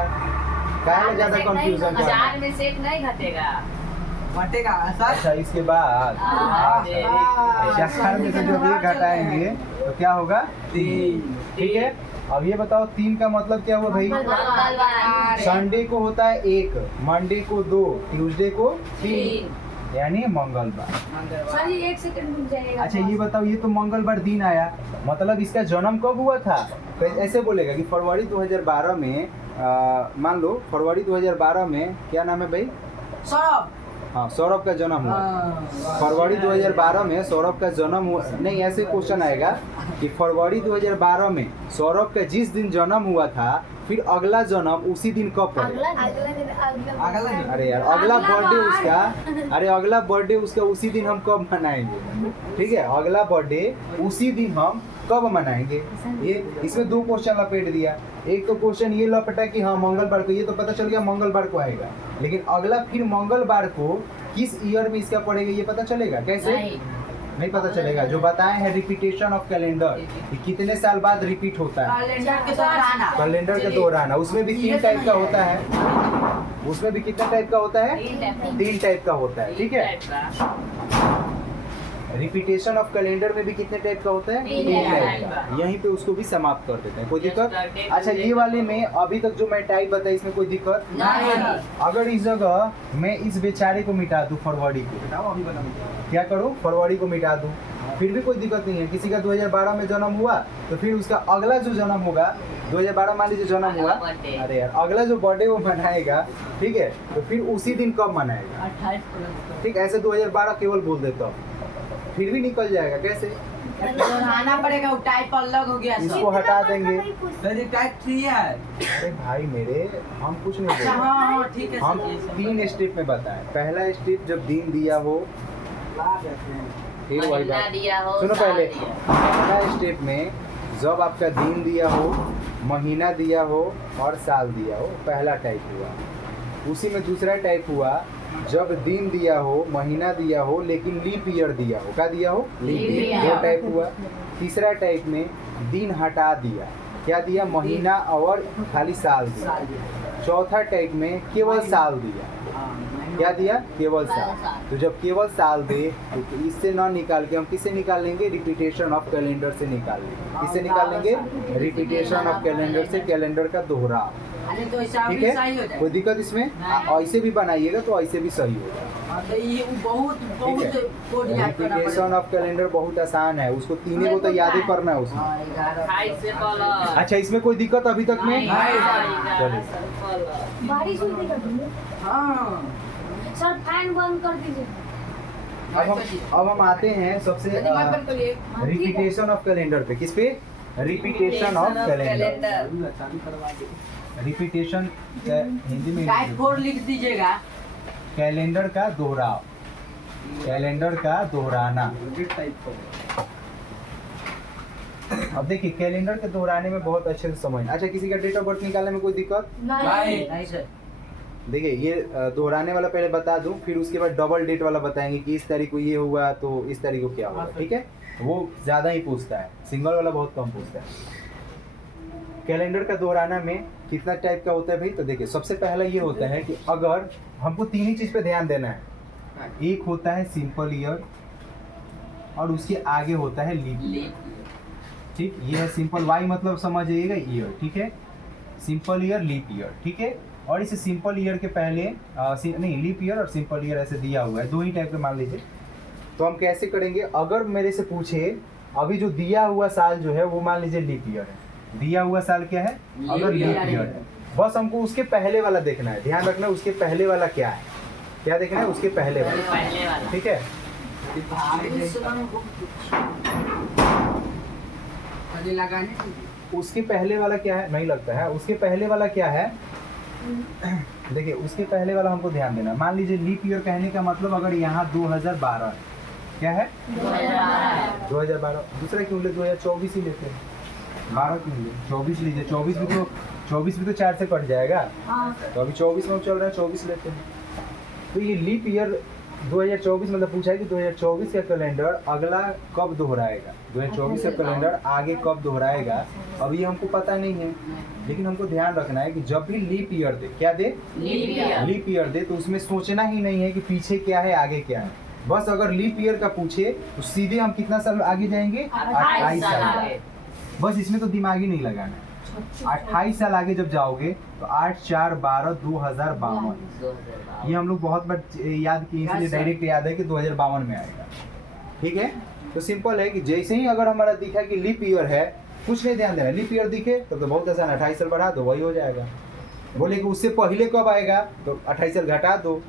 क्या ज्यादा कंफ्यूजन कर रहा है? 4 में से 1 नहीं घटेगा, घटेगा अच्छा इसके बाद 4 में से जब 1 घटाएंगे तो क्या होगा 3, ठीक है। अब ये बताओ 3 का मतलब क्या हुआ भाई, संडे को होता है 1, मंडे को 2, ट्यूसडे को 3 यानी मंगलवार। सर 1 सेकंड रुक जाएगा। अच्छा ये बताओ, ये तो मंगलवार दिन आया, मतलब इसका जन्म कब हुआ था, तो ऐसे बोलेगा कि फरवरी 2012 में मान लो फरवरी 2012 में क्या नाम है भाई, सौरभ। हाँ सौरभ का जन्म हुआ, फरवरी 2012 में सौरभ का जन्म हुआ, नहीं ऐसे क्वेश्चन आएगा कि फरवरी 2012 में सौरभ का जिस दिन जन्म हुआ था फिर अगला जन्म उसी दिन कब पड़ेगा, अरे यार अगला बर्थडे उसका, अरे अगला बर्थडे उसका उसी दिन हम कब मनाएंगे, ठीक है, अगला बर्थडे उसी दिन हम कब मनाएंगे। ये इसमें 2 क्वेश्चन लपेट दिया, एक तो क्वेश्चन ये लपेटा कि हाँ मंगलवार को, ये तो पता चल गया मंगलवार को आएगा, लेकिन अगला फिर मंगलवार को किस ईयर में इसका पड़ेगा ये पता चलेगा कैसे, नहीं पता चलेगा। जो बताए हैं रिपीटेशन ऑफ कैलेंडर, कितने साल बाद रिपीट होता है, कैलेंडर के दौरान, उसमें भी 3 टाइप का होता है, उसमें भी कितने टाइप का होता है 3 टाइप का होता है, ठीक है। रिपीटेशन ऑफ कैलेंडर में भी कितने टाइप का होता है 3 टाइप का, यहीं पे उसको भी समाप्त कर देते हैं, कोई दिक्कत। अच्छा ये वाले में अभी तक जो मैं टाइप बताई इसमें कोई दिक्कत नहीं। अगर इस जगह मैं इस बेचारे को मिटा दूं, फरवरी को, क्या करूं फरवरी को मिटा दूं, फिर भी कोई दिक्कत नहीं है। किसी का 2012 में जन्म हुआ तो फिर उसका अगला जो जन्म होगा, 2012 मान लीजिए जन्म हुआ, अरे यार अगला जो बर्थडे वो मनाएगा, ठीक है, तो फिर उसी दिन कब मनाएगा, ठीक, ऐसे 2012 केवल बोल देता हूँ, फिर भी निकल जाएगा, कैसे दोहराना पड़ेगा, वो टाइप अलग हो गया, इसको हटा देंगे। तो टाइप 3 है। अरे भाई मेरे, हम कुछ नहीं अच्छा बोल हाँ हाँ ठीक है, हम 3 स्टेप में बताएं। पहला स्टेप जब दिन दिया हो, फिर वही बात सुनो, पहले पहला स्टेप में जब आपका दिन दिया हो, महीना दिया हो और साल दिया हो, पहला टाइप हुआ। उसी में दूसरा टाइप हुआ जब दिन दिया हो, महीना दिया हो लेकिन लीप ईयर दिया हो, क्या दिया हो लीप ईयर, 2 टाइप हुआ। तीसरा टाइप में दिन हटा दिया, क्या दिया महीना और खाली साल दिया। चौथा टाइप में केवल साल दिया, क्या दिया केवल साल। तो जब केवल साल दे तो इससे ना निकाल के हम किससे निकाल लेंगे, रिपीटेशन ऑफ कैलेंडर से निकाल लेंगे। किससे निकाल लेंगे, रिपीटेशन ऑफ कैलेंडर से, कैलेंडर का दोहराव, तो ठीक है, कोई दिक्कत इसमें। ऐसे भी बनाइएगा तो ऐसे भी सही होगा। तो ये बहुत कोड याद करना रिपीटेशन ऑफ कैलेंडर बहुत आसान है, उसको 3 को तो याद ही करना है उसमें। अच्छा इसमें कोई दिक्कत अभी तक में, चलिए बारिश हुई थी कभी? हाँ सर फैन बंद कर दीजिए। अब हम आते हैं सबसे रिपीटेशन ऑफ कैलेंडर पे। किस पे, repetition of calendar. Repetition Hindi में टाइप 4 लिख दीजिएगा। कैलेंडर का दोहराव, कैलेंडर का दोहराना। अब देखिए कैलेंडर के दोहराने में बहुत अच्छे से समझ। अच्छा, किसी का डेट ऑफ बर्थ निकालने में कोई दिक्कत? नहीं सर। देखिए ये दोहराने वाला पहले बता दूं, फिर उसके बाद डबल डेट वाला बताएंगे कि इस तारीख को ये हुआ तो इस तारीख को क्या हुआ, ठीक है? वो ज़्यादा ही पूछता है, सिंगल वाला बहुत कम पूछता है। कैलेंडर का दोहराना में कितना टाइप का होता है भाई? तो देखिए सबसे पहला ये होता है कि अगर हमको तीन ही चीज़ पे ध्यान देना है। एक होता है सिंपल ईयर और उसके आगे होता है लीप ईयर, ठीक? ये है सिंपल, वाई मतलब समझिएगा ईयर, ठीक है? सिंपल ईयर, लीप ईयर, ठीक है? और इसे सिंपल ईयर के पहले नहीं, लीप ईयर और सिंपल ईयर ऐसे दिया हुआ है, दो ही टाइप के मान लीजिए। तो हम कैसे करेंगे? अगर मेरे से पूछे अभी जो दिया हुआ साल जो है वो मान लीजिए लीप ईयर है, दिया हुआ साल क्या है? अगर लीप ईयर है, बस हमको उसके पहले वाला देखना है। ध्यान रखना उसके पहले वाला क्या है, क्या देखना है? उसके पहले वाला, ठीक है? उसके पहले वाला क्या है? नहीं लगता है। उसके पहले वाला क्या है? देखिए उसके पहले वाला हमको ध्यान देना। मान लीजिए लीप ईयर कहने का मतलब अगर यहाँ 2012 है, क्या है? 2012। दूसरा क्यों ले? 2024 ही लेते हैं। 12 क्यों ले? 24 लीजिए। 24 भी तो 4 से कट जाएगा, तो अभी 24 में चल रहा है, 24 लेते हैं। तो ये लीप ईयर 2024 मतलब पूछा है कि 2024 का कैलेंडर अगला कब दोहराएगा, 2024 का कैलेंडर आगे कब दोहराएगा, अब ये हमको पता नहीं है। लेकिन हमको ध्यान रखना है कि जब भी लीप ईयर दे, क्या दे? लीप ईयर दे, तो उसमें सोचना ही नहीं है कि पीछे क्या है आगे क्या है। बस अगर लीप ईयर का पूछे तो सीधे हम कितना साल आगे जाएंगे? 28 साल। बस इसमें तो दिमाग ही नहीं लगाना है। 28 साल आगे जब जाओगे तो 8/4/12 2052। ये हम लोग बहुत बार याद किए, इसलिए डायरेक्ट याद है कि 2052 में आएगा, ठीक है? तो सिंपल है कि जैसे ही अगर हमारा दिखा कि लीप ईयर है, कुछ नहीं ध्यान देना। लीप ईयर दिखे तब तो बहुत आसान, 28 साल बढ़ा दो, वही हो जाएगा। बोले कि उससे पहले कब आएगा तो 28 साल घटा दो।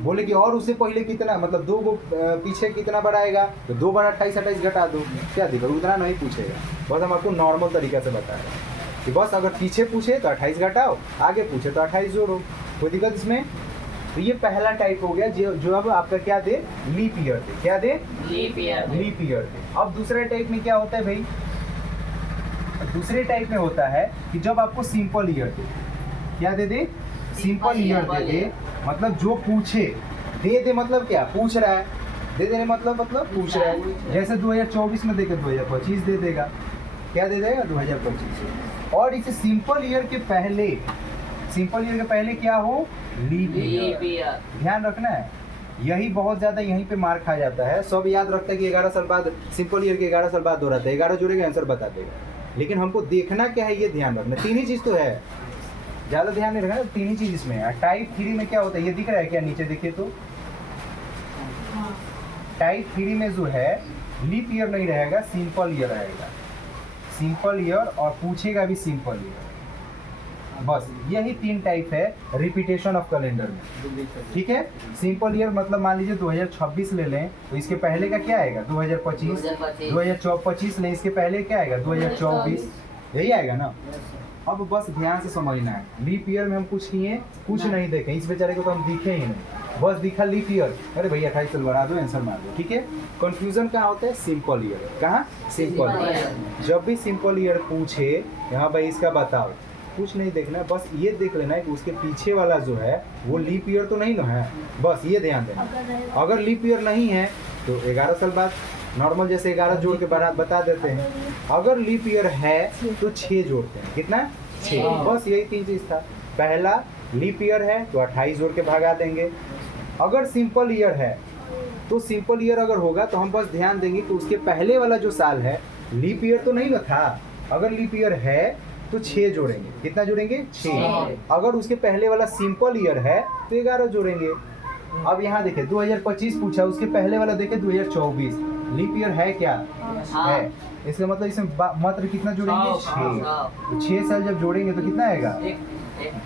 बोले कि और उससे पहले कितना, मतलब 2 को पीछे कितना बढ़ाएगा तो 2 बार 28 घटा दो, क्या दिक्कत? उतना नहीं पूछेगा। बस हम आपको नॉर्मल तरीका से बता रहे हैं कि बस अगर पीछे पूछे तो 28 घटाओ, आगे पूछे तो 28 जोड़ो, कोई दिक्कत इसमें? तो ये पहला टाइप हो गया जो अब आपका क्या दे? लीप ईयर दे। क्या दे? लीप ईयर दे। अब दूसरे टाइप में क्या होता है भाई? दूसरे टाइप में होता है कि जब आपको सिंपल ईयर दे, क्या दे? सिंपल ईयर दे, मतलब जो पूछे दे मतलब क्या? पूछ रहा है, दे देने मतलब पूछ रहा है। जैसे 2024 में देके 2025 दे देगा, क्या दे देगा? 2025। और इसे सिंपल ईयर के पहले क्या हो? Leap year. ध्यान रखना है, यही बहुत ज़्यादा यहीं पे मार खा जाता है। सब याद रखता है कि 11 साल बाद सिंपल ईयर के 11 साल बाद दोहराता है, 11 जोड़ेगा आंसर बता देगा। लेकिन हमको देखना क्या है ये ध्यान रखना। तीन ही चीज़ तो है, ज़्यादा ध्यान नहीं रखना, तीन ही चीज़ इसमें है। टाइप 3 में क्या होता है ये दिख रहा है क्या? नीचे देखिए तो टाइप 3 में जो है लीप ईयर नहीं रहेगा, सिंपल ईयर रहेगा। सिंपल ईयर और पूछेगा भी सिंपल ईयर। बस यही 3 टाइप है रिपीटेशन ऑफ कैलेंडर में, ठीक है? सिंपल ईयर मतलब मान लीजिए 2026 ले लें तो इसके पहले का क्या आएगा? 2025। 2025 लें, इसके पहले क्या आएगा? 2024, यही आएगा ना? अब बस ध्यान से समझना है, लीप ईयर में हम कुछ नहीं देखें, इस बेचारे को तो हम दिखे ही नहीं, बस दिखा लीप ईयर, अरे भैया 28 साल बढ़ा दो, आंसर मार दो, ठीक है? कंफ्यूजन कहाँ होता है? Simple year. कहाँ? Simple year. जब भी सिंपल ईयर पूछे, यहाँ भाई इसका बताओ, कुछ नहीं देखना है, बस ये देख लेना है कि उसके पीछे वाला जो है वो लीप ईयर तो नहीं ना है, बस ये ध्यान देना। अगर लीप ईयर नहीं है तो 11 साल बाद नॉर्मल जैसे 11 जोड़ के बता देते हैं। अगर लीप ईयर है तो 6 जोड़ते हैं, कितना? 6। बस यही 3 चीज़ था। पहला लीप ईयर है तो 28 जोड़ के भगा देंगे। अगर सिंपल ईयर है तो सिंपल ईयर अगर होगा तो हम बस ध्यान देंगे कि उसके पहले वाला जो साल है लीप ईयर तो नहीं ना था। अगर लीप ईयर है तो 6 जोड़ेंगे, कितना जोड़ेंगे? 6। अगर उसके पहले वाला सिंपल ईयर है तो 11 जोड़ेंगे। अब यहाँ देखें 2025 पूछा, उसके पहले वाला देखें 2024, लीप ईयर है क्या? है। इसका मतलब इसमें मात्र कितना जोड़ेंगे? 6। तो 6 साल जब जोड़ेंगे तो कितना आएगा?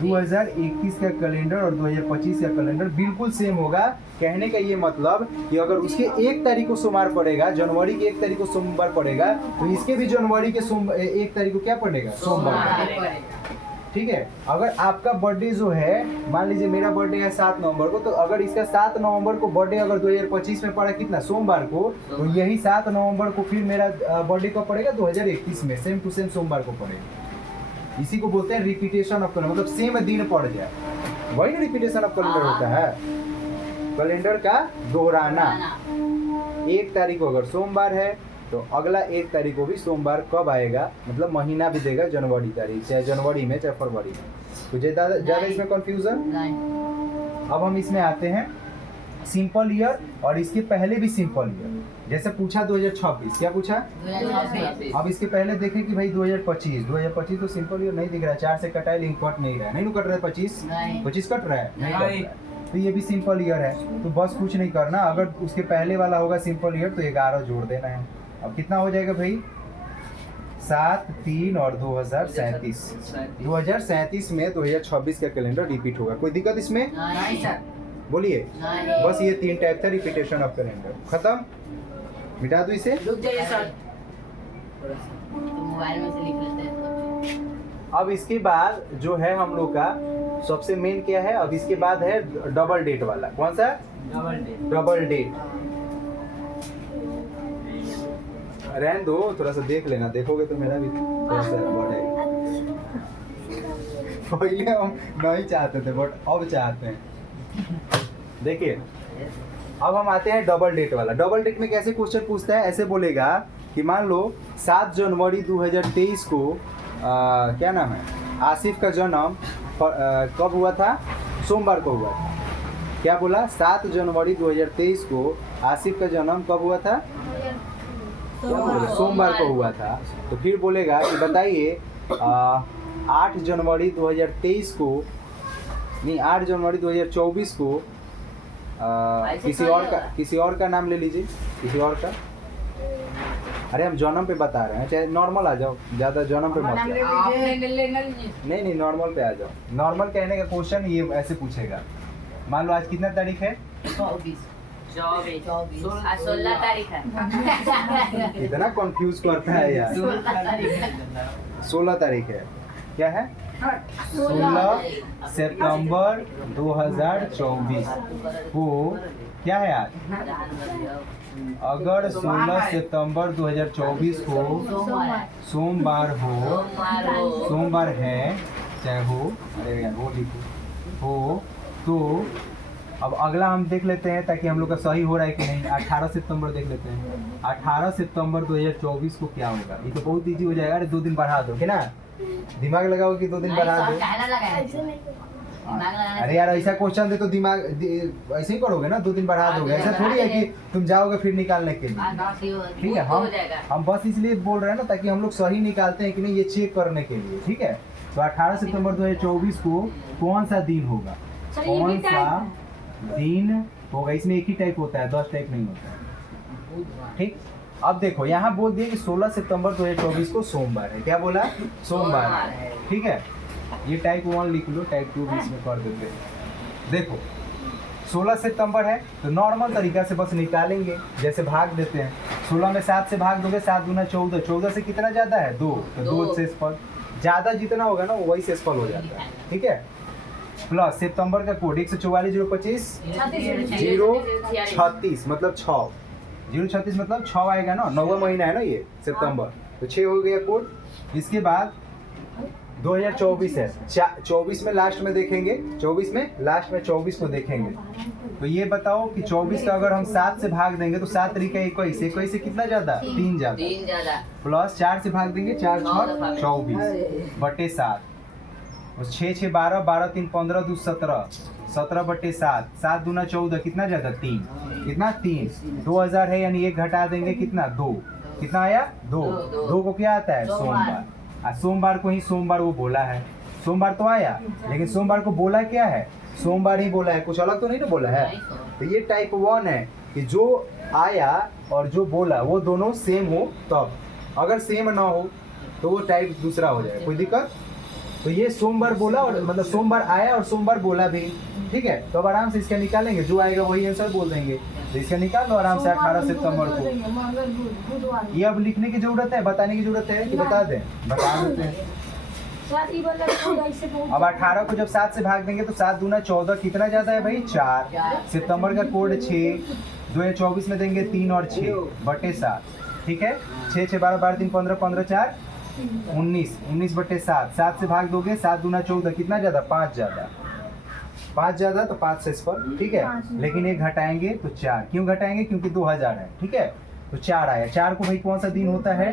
2021 का कैलेंडर और 2025 का कैलेंडर बिल्कुल सेम होगा। कहने का ये मतलब कि अगर उसके 1 तारीख को सोमवार पड़ेगा, जनवरी की 1 तारीख को सोमवार पड़ेगा, तो इसके भी जनवरी के 1 तारीख को क्या पड़ेगा? सोमवार। ठीक है। अगर आपका बर्थडे जो है, मान लीजिए मेरा बर्थडे है 7 नवंबर को, तो अगर इसका 7 नवंबर को बर्थडे अगर 2025 में पड़ा कितना, सोमवार को, तो यही 7 नवंबर को फिर मेरा बर्थडे कब पड़ेगा, 2021 में, सेम टू सेम सोमवार को पड़ेगा। इसी को बोलते हैं रिपीटेशन ऑफ कैलेंडर, मतलब सेम दिन पड़ जाए, वही ना रिपीटेशन ऑफ कैलेंडर होता है, कैलेंडर का दोहराना। 1 तारीख को अगर सोमवार है तो अगला 1 तारीख को भी सोमवार कब आएगा, मतलब महीना भी देगा जनवरी तारीख, चाहे जनवरी में चाहे फरवरी में। तो ज़्यादा इसमें कंफ्यूजन। अब हम इसमें आते हैं सिंपल ईयर और इसके पहले भी सिंपल ईयर। जैसे पूछा 2026, क्या पूछा, 2026। अब इसके पहले देखें कि भाई 2025 तो सिंपल ईयर नहीं दिख रहा है, 4 से कटा है लेकिन कट नहीं रहा है, नहीं कट रहा है 25 कट रहा है, नहीं कट रहा है, तो ये भी सिंपल ईयर है। तो बस कुछ नहीं करना, अगर उसके पहले वाला होगा सिंपल ईयर तो 11 जोड़ देना है। अब कितना हो जाएगा भाई, 7, 3 और 2037। 2037 में 2026 का कैलेंडर रिपीट होगा। कोई दिक्कत इसमें, नहीं सर, बोलिए। नहीं। बस ये 3 टाइप था रिपीटेशन ऑफ कैलेंडर, खत्म, मिटा दो इसे। रुक जाइए सर, तो मोबाइल में से लिख लेते हैं। अब इसके बाद जो है हम लोग का सबसे मेन क्या है, अब इसके बाद है डबल डेट वाला। कौन सा, डबल डेट। रहने दो, थोड़ा सा देख लेना, देखोगे तो मेरा भी थोड़ा सा बढ़ेगा। पहले हम नहीं चाहते थे बट अब चाहते हैं। देखिए अब हम आते हैं डबल डेट वाला। डबल डेट में कैसे क्वेश्चन पूछता है, ऐसे बोलेगा कि मान लो 7 जनवरी 2023 को क्या नाम है, आसिफ का जन्म कब हुआ था, सोमवार को हुआ था। क्या बोला, 7 जनवरी 2023 को आसिफ का जन्म कब हुआ था, सोमवार को हुआ था। तो फिर बोलेगा कि बताइए 8 जनवरी 2023 को, नहीं 8 जनवरी 2024 को किसी और का नाम ले लीजिए, किसी और का। अरे हम जन्म पे बता रहे हैं, चाहे नॉर्मल आ जाओ, ज़्यादा जन्म पे मत जाओ। नहीं नॉर्मल पे आ जाओ। नॉर्मल कहने का क्वेश्चन ये ऐसे पूछेगा, मान लो आज कितना तारीख है, 16 तारीख है। इतना कंफ्यूज करता है यार। 16 तारीख है, क्या है, 16 सितंबर 2024 को क्या है आज, अगर 16 सितंबर 2024 को सोमवार हो, सोमवार है चाहे हो, अरे यार वो लिखो हो, तो अब अगला हम देख लेते हैं ताकि हम लोग का सही हो रहा है कि नहीं। 18 सितंबर देख लेते हैं, 18 सितंबर 2024 को क्या होगा। ये तो बहुत इजी हो जाएगा। अरे 2 दिन बढ़ा दो, है ना, दिमाग लगाओ कि 2 दिन बढ़ा दो। अरे यार ऐसा क्वेश्चन दे तो दिमाग ऐसे ही करोगे ना, 2 दिन बढ़ा दोगे। ऐसा थोड़ी है कि तुम जाओगे फिर निकालने के लिए, ठीक है। हम बस इसलिए बोल रहे हैं ना ताकि हम लोग सही निकालते हैं कि नहीं, ये चेक करने के लिए, ठीक है। तो 18 सितंबर 2024 को कौन सा दिन होगा, कौन सा दिन होगा। इसमें एक ही टाइप होता है, 10 टाइप नहीं होता है, ठीक। अब देखो यहाँ बोल दिए कि 16 सितंबर 2024 को सोमवार है। क्या बोला, सोमवार है, ठीक है। ये टाइप 1 लिख लो, टाइप 2 बीच में कर देते हैं। देखो 16 सितंबर है तो नॉर्मल तरीका से बस निकालेंगे, जैसे भाग देते हैं। 16 में 7 से भाग दोगे, 7 दूना 14, 14 से कितना ज़्यादा है, 2, तो 2 से स्पल ज़्यादा जितना होगा ना वही से स्पल हो जाता है, ठीक है। प्लस सितंबर का कोड 144 025 036 मतलब 6, 036 मतलब 6 आएगा ना, 9वां महीना है ना ये सितंबर, तो 6 हो गया कोड। इसके बाद 2024 है, 24 में लास्ट में देखेंगे, 24 में लास्ट में 24 को देखेंगे। तो ये बताओ कि 24 का अगर हम 7 से भाग देंगे तो 7 तरीका 21, 21 से कितना ज़्यादा, 3 ज़्यादा, प्लस 4 से भाग देंगे, 4 6 24 बटे 7, 6 6 12, 12 3 15 2 17, 17 बटे 7, 7 दूना 14, कितना ज़्यादा, 3, कितना 3, 2000 है यानी 1 घटा देंगे, कितना 2, कितना आया 2 को क्या आता है, सोमवार। सोमवार को ही सोमवार वो बोला है, सोमवार तो आया, लेकिन सोमवार को बोला क्या है, सोमवार ही बोला है, कुछ अलग तो नहीं ना बोला है। तो ये टाइप 1 है कि जो आया और जो बोला वो दोनों सेम हो, तब अगर सेम ना हो तो वो टाइप दूसरा हो जाएगा, कोई दिक्कत। तो ये सोमवार बोला और मतलब सोमवार आया और सोमवार बोला भी, ठीक है। तो अब आराम से इसका निकालेंगे, जो आएगा वही आंसर बोल देंगे। तो इसका निकाल लो आराम से 18 सितंबर को। ये अब लिखने की जरूरत है, बताने की जरूरत है कि बता दें, बता देते हैं। अब 18 को जब 7 से भाग देंगे तो 7 दूना 14, कितना जाता है भाई 4। सितंबर का कोड 6, 2024 में देंगे 3 और 6/7, ठीक है। 6 6 12 12 3 15 15 4 19, 19/7, 7 से भाग दोगे 7 दूना 14, कितना ज्यादा 5 ज्यादा, 5 ज्यादा तो 5 से इस पर, ठीक है। लेकिन एक घटाएंगे तो 4, क्यों घटाएंगे, क्योंकि 2000 है, ठीक है। तो 4 आया। 4 को भाई कौन सा दिन होता है,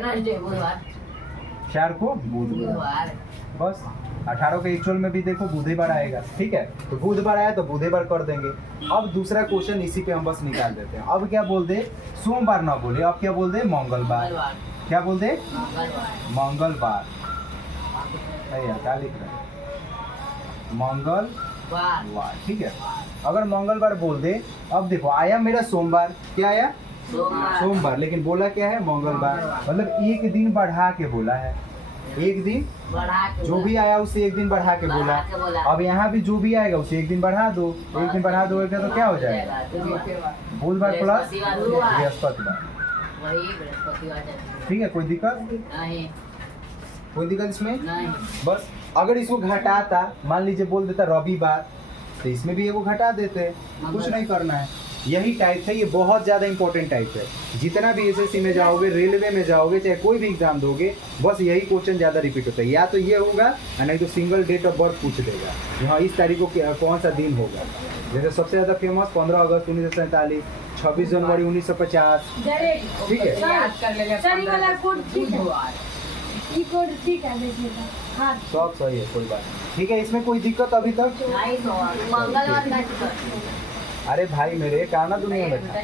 4 को बुधवार, बस। 18 के एक्चुअल में भी देखो बुधवार आएगा, ठीक है। तो बुधवार आया तो बुधवार कर देंगे। अब दूसरा क्वेश्चन इसी पे हम बस निकाल देते हैं। अब क्या बोल दे, सोमवार ना बोले, अब क्या बोल दे, मंगलवार। क्या बोल दे, मंगलवार। यार क्या लिख रहे हैं, मंगलवार, ठीक है। अगर मंगलवार बोल दे, अब देखो आया मेरा सोमवार, क्या आया सोमवार, लेकिन बोला क्या है मंगलवार, मतलब एक दिन बढ़ा के बोला है, एक दिन जो भी आया उसे एक दिन बढ़ा के बोला। अब यहाँ भी जो भी आएगा उसे एक दिन बढ़ा दो, एक दिन बढ़ा दो तो क्या हो जाएगा, बुधवार प्लस बृहस्पतिवार, ठीक है। कोई दिक्कत नहीं, कोई दिक्कत इसमें नहीं। बस अगर इसको घटाता, मान लीजिए बोल देता रविवार, तो इसमें भी एगो घटा देते, कुछ नहीं करना है। यही टाइप है, ये बहुत ज़्यादा इंपॉर्टेंट टाइप है। जितना भी एसएससी में जाओगे, रेलवे में जाओगे, चाहे कोई भी एग्जाम दोगे, बस यही क्वेश्चन ज़्यादा रिपीट होता है। या तो ये होगा या नहीं तो सिंगल डेट ऑफ बर्थ पूछ देगा, हाँ इस तारीख को कौन सा दिन होगा। जैसे सबसे ज़्यादा फेमस 15 अगस्त 1947, 26 जनवरी 1950, ठीक है। सब सही है, कोई बात नहीं, ठीक है। इसमें कोई दिक्कत अभी तक, मंगलवार का अरे भाई मेरे कहाना दुनिया में था,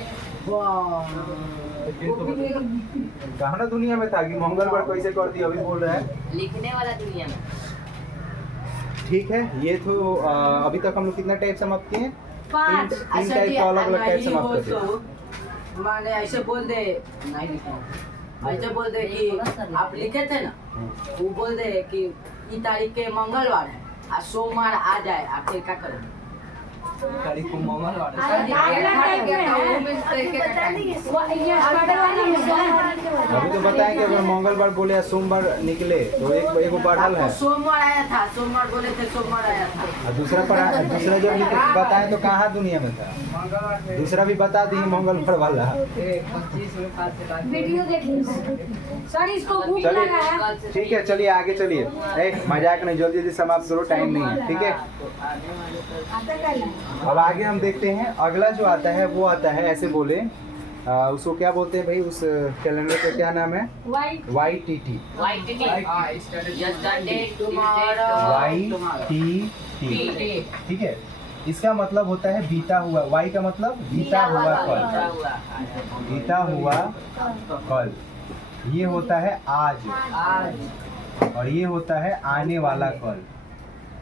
कहाना दुनिया में था कि मंगलवार कैसे कर दिया, अभी बोल रहे हैं लिखने वाला दुनिया में। ठीक है। ये तो अभी तक हम लोग कितना टाइप समाप्त किए, 3 टाइप का अलग अलग टाइप समाप्त कर दिए। माने ऐसे बोल दे, नहीं लिखा, ऐसे बोल दे कि आप लिखे थे ना, वो बोल दे कि ये तारीख के मंगलवार है और सोमवार आ जाए, आप फिर क्या करें, तारीख को मंगलवार अभी तो बताएं कि अगर मंगलवार बोले या सोमवार निकले तो एक बढ़ल है, सोमवार आया था, सोमवार बोले थे सोमवार आया था, और दूसरा जब बताएं तो कहाँ दुनिया में था, दूसरा भी बता दिए मंगलवार वाला। 25 में पास से बात वीडियो देखिए सर, इसको भूख लगा है। चलिए ठीक है, चलिए आगे चलिए, मजाक नहीं, जल्दी जल्दी समाप्त करो, टाइम नहीं है, ठीक है। अब आगे हम देखते हैं, अगला जो आता है वो आता है ऐसे बोले, उसको क्या बोलते हैं भाई, उस कैलेंडर का क्या नाम है, YTT, ठीक है। इसका मतलब होता है बीता हुआ, Y का मतलब बीता हुआ कल, बीता हुआ कल। ये होता है आज, और ये होता है आने वाला कल।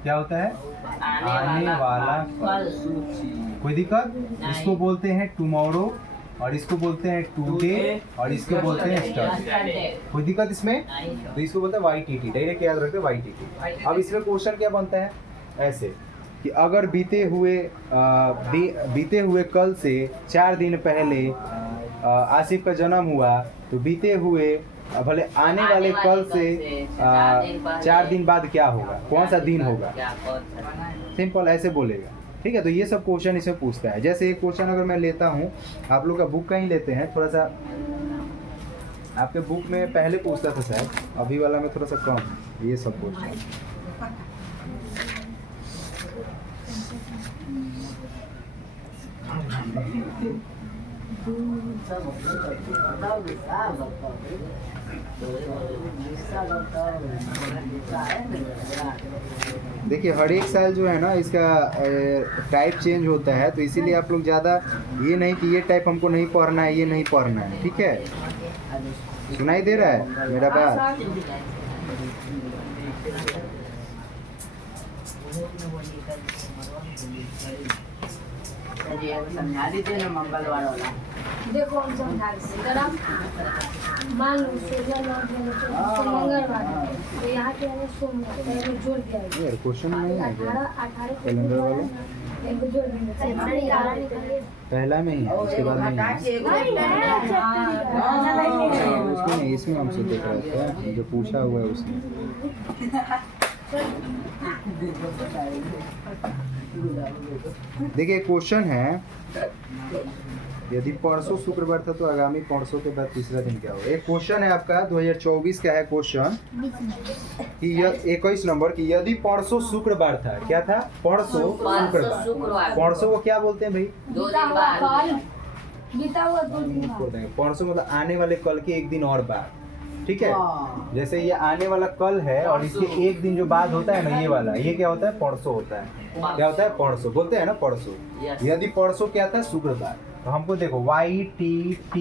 क्या होता है, आने वाला कल। कोई दिक्कत, इसको बोलते हैं टुमारो, और इसको बोलते हैं टुडे, और इसको बोलते हैं स्टरडे। कोई दिक्कत इसमें, तो इसको बोलते हैं YTT, डायरेक्ट याद रखते हैं YTT। अब इसमें क्वेश्चन क्या बनता है ऐसे कि अगर बीते हुए कल से 4 दिन पहले आसिफ का जन्म हुआ, तो बीते हुए भले आने वाले कल से 4 दिन बाद क्या होगा, कौन सा दिन होगा, सिंपल ऐसे बोलेगा, ठीक है। तो ये सब क्वेश्चन इसमें पूछता है। जैसे एक क्वेश्चन अगर मैं लेता हूँ, आप लोग का बुक का ही लेते हैं, थोड़ा सा आपके बुक में पहले पूछता था शायद, अभी वाला में थोड़ा सा कम ये सब क्वेश्चन। देखिए हर एक साल जो है ना इसका टाइप चेंज होता है, तो इसीलिए आप लोग ज़्यादा ये नहीं कि ये टाइप हमको नहीं पढ़ना है, ये नहीं पढ़ना है, ठीक है। सुनाई दे रहा है मेरा बात, समझा दीजिए ना मंगलवार वाला। देखो हम समझा मान लो 16 मंगलवार, तो यहाँ के आने सोमवार जोड़ दिया यार क्वेश्चन नहीं है 18 कैलेंडर वाला, एक जोड़ देंगे, पहला में ही है, उसके बाद में उसमें नहीं, इसमें हमसे देख रहा था जो पूछा हुआ है उसने। देखिए क्वेश्चन है, यदि परसों शुक्रवार था तो आगामी परसों के बाद तीसरा दिन क्या होगा। एक क्वेश्चन है आपका 2024 का है क्वेश्चन कि 21 नंबर की, यदि परसों शुक्रवार था, क्या था? परसों शुक्रवार। परसों को क्या बोलते हैं भाई? 2 दिन बाद बीता हुआ 2 दिन बाद। परसों मतलब आने वाले कल के एक दिन और बाद, ठीक है। जैसे ये आने वाला कल है और इसके एक दिन जो बाद होता है ना, ये वाला, ये क्या होता है? परसों होता है। क्या होता है? परसों बोलते हैं ना, परसों। यदि परसों क्या था? शुक्रवार। तो हमको देखो YTT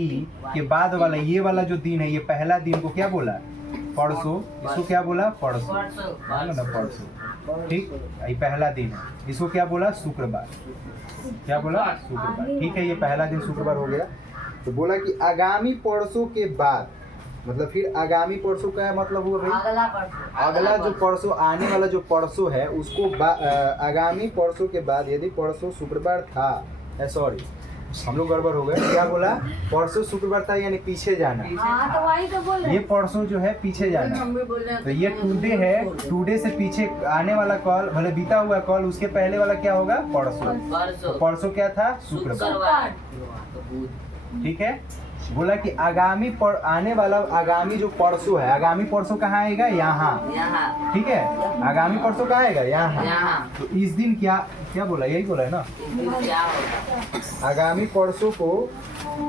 के बाद वाला ये वाला जो दिन है, ये पहला दिन को क्या बोला? परसों। इसको क्या बोला? परसों। ना परसों, ठीक। ये पहला दिन है, इसको क्या बोला? शुक्रवार। क्या बोला? शुक्रवार, ठीक है। ये पहला दिन शुक्रवार हो गया। तो बोला कि आगामी परसों के बाद, मतलब फिर आगामी परसों का मतलब हुआ भाई अगला जो परसों, आने वाला जो परसों है उसको आगामी परसों के बाद, यदि परसों शुक्रवार था, सॉरी हम लोग गड़बड़ हो गए। क्या बोला? परसों शुक्रवार था यानी पीछे जाना। हाँ तो वही तो बोल रहे ये परसों जो है पीछे जाना। तो ये टुडे है, टुडे से पीछे आने वाला कॉल, भले बीता हुआ कॉल, उसके पहले वाला क्या होगा? परसों। तो परसों क्या था? शुक्रवार, ठीक है। बोला कि आगामी आने वाला आगामी जो परसों है, आगामी परसों कहाँ आएगा? यहाँ, ठीक है। आगामी परसों कहाँ आएगा? यहाँ। तो इस दिन क्या क्या बोला? यही बोला है ना। आगामी परसों को,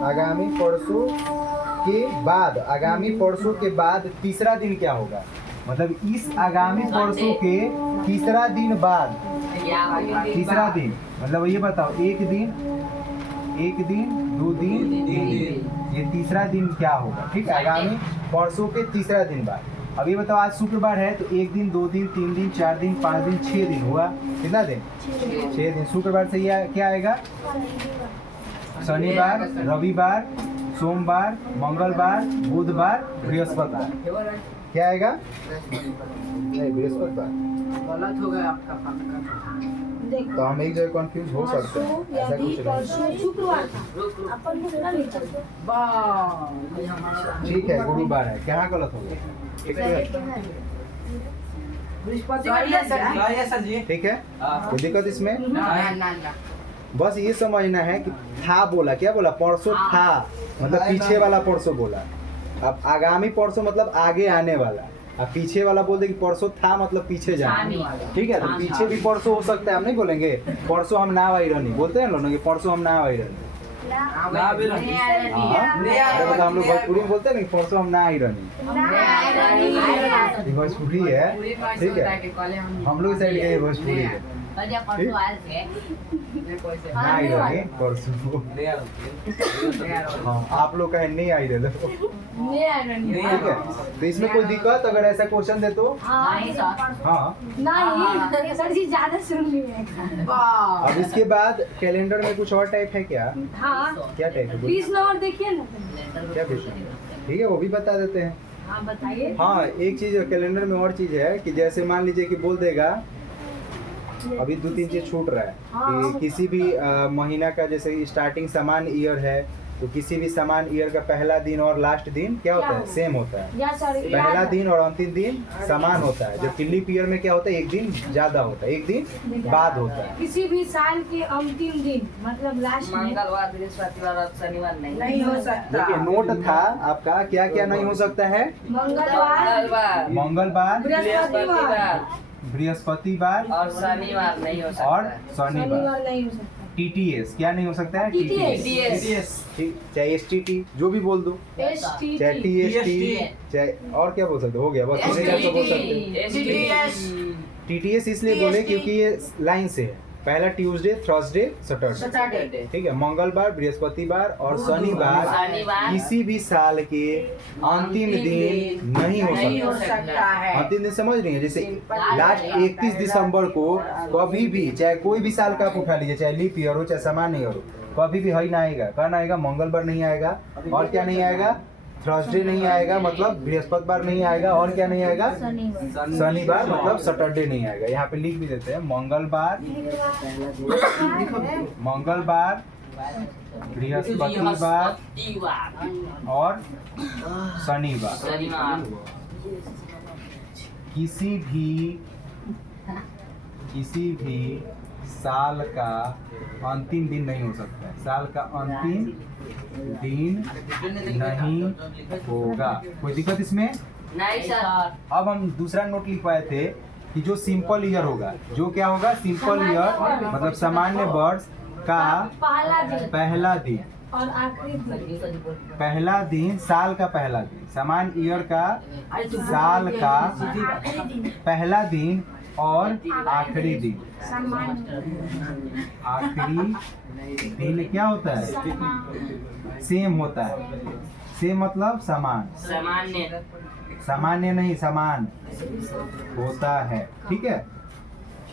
आगामी परसों के बाद, आगामी परसों के बाद तीसरा दिन क्या होगा? मतलब इस आगामी परसों के तीसरा दिन बाद, तीसरा दिन मतलब ये बताओ, एक दिन, 2 दिन, 3 दिन, ये तीसरा दिन क्या होगा? ठीक है, आगामी परसों के तीसरा दिन बाद। अब ये बताओ, आज शुक्रवार है तो 1 दिन, 2 दिन, 3 दिन, 4 दिन, 5 दिन, 6 दिन हुआ। कितना दिन? 6 दिन। शुक्रवार से ये क्या आएगा? शनिवार, रविवार, सोमवार, मंगलवार, बुधवार, बृहस्पतिवार। क्या आएगा? नहीं, बृहस्पतिवार। गलत हो गया आपका पक्का। तो हम एक जगह कंफ्यूज हो सकते हैं, ऐसा यदि कुछ नहीं। परसों शुक्रवार था, अपन को सुना नहीं चलता। वाह, ये हमारा ठीक है, गुरुवार है। क्या गलत हो गया? बृहस्पतिवार। ठीक है, कोई दिक्कत इसमें? ना बस ये समझना है कि था बोला, क्या बोला? परसों था मतलब पीछे वाला परसों बोला। अब आगामी परसों मतलब आगे आने वाला, अब पीछे वाला बोल दे कि परसों था मतलब पीछे जाना। ठीक है, तो पीछे भी परसों हो सकता है। हम नहीं बोलेंगे परसों हम ना आई रहनी, बोलते हैं लोग कि परसों हम ना आई रहनी। मतलब हम लोग भोजपुरी में बोलते हैं ना, परसों हम ना आई रहनी। भोजपुरी है, ठीक है। हम लोग साइड के भोजपुरी है, परसों आए थे। ना आई रहनी परसों। हाँ, आप लोग कहें नहीं आई रहे। ठीक है, तो इसमें कोई दिक्कत अगर ऐसा क्वेश्चन दे तो? नहीं सर। हाँ। नहीं सर जी, ज्यादा सुन लिए। अब इसके बाद कैलेंडर में कुछ और टाइप है क्या? हाँ, क्या टाइप है? प्लीज नंबर देखिए ना। क्या क्वेश्चन? ठीक है, वो भी बता देते हैं। हाँ बताइए। हाँ, एक चीज कैलेंडर में और चीज है कि जैसे मान लीजिए कि बोल देगा, अभी 2-3 चीज छूट रहा है कि किसी भी महीना का, जैसे स्टार्टिंग समान ईयर है तो किसी भी समान ईयर का पहला दिन और लास्ट दिन क्या होता है? सेम होता है। या सर, पहला दिन और अंतिम दिन समान होता है, जबकि लीप ईयर में क्या होता है? एक दिन ज्यादा होता है, एक दिन बाद होता है। किसी भी साल के अंतिम दिन मतलब लास्ट में मंगलवार, बृहस्पतिवार और शनिवार नहीं हो सकता। देखिए नोट था आपका, क्या क्या नहीं हो सकता है? मंगलवार, मंगलवार, बृहस्पतिवार बृहस्पतिवार और शनिवार नहीं हो सकता और है। शनिवार। नहीं हो सकता। TTS क्या नहीं हो सकता है? TTS, ठीक, चाहे STT जो भी बोल दो, STT, चाहे TST, चाहे और क्या बोल सकते हो? हो गया बस, इतने का तो बोल सकते हो। TTS इसलिए बोले क्योंकि ये लाइन से है, पहला ट्यूसडे, थर्सडे, सैटरडे। ठीक है, मंगलवार, बृहस्पतिवार और शनिवार किसी भी साल के अंतिम दिन नहीं हो सकता है। अंतिम दिन समझ रही है? जैसे लास्ट 31 दिसंबर को कभी भी, चाहे कोई भी साल का आप उठा लीजिए, चाहे लीप ईयर हो चाहे सामान्य ईयर हो, कभी भी हई ना आएगा। कौन आएगा? मंगलवार नहीं आएगा। और क्या नहीं आएगा? थर्सडे नहीं आएगा, मतलब बृहस्पतिवार नहीं आएगा। और क्या नहीं आएगा? शनिवार मतलब सैटरडे नहीं आएगा। यहाँ पे लिख भी देते हैं, मंगलवार, बृहस्पतिवार और शनिवार किसी भी किसी भी साल का अंतिम दिन नहीं हो सकता है। साल का अंतिम दिन नहीं होगा। कोई दिक्कत इसमें? नहीं सर। अब हम दूसरा नोट लिखवाए थे कि जो सिंपल ईयर होगा, जो क्या होगा, सिंपल ईयर मतलब सामान्य वर्ष का पहला दिन और आखिरी दिन। पहला दिन, साल का पहला दिन, सामान्य ईयर का साल का पहला दिन और आखिरी दिन। आखिरी दिन क्या होता है? सेम होता है। सेम मतलब समान, सामान्य। सामान्य नहीं, समान होता है। ठीक है।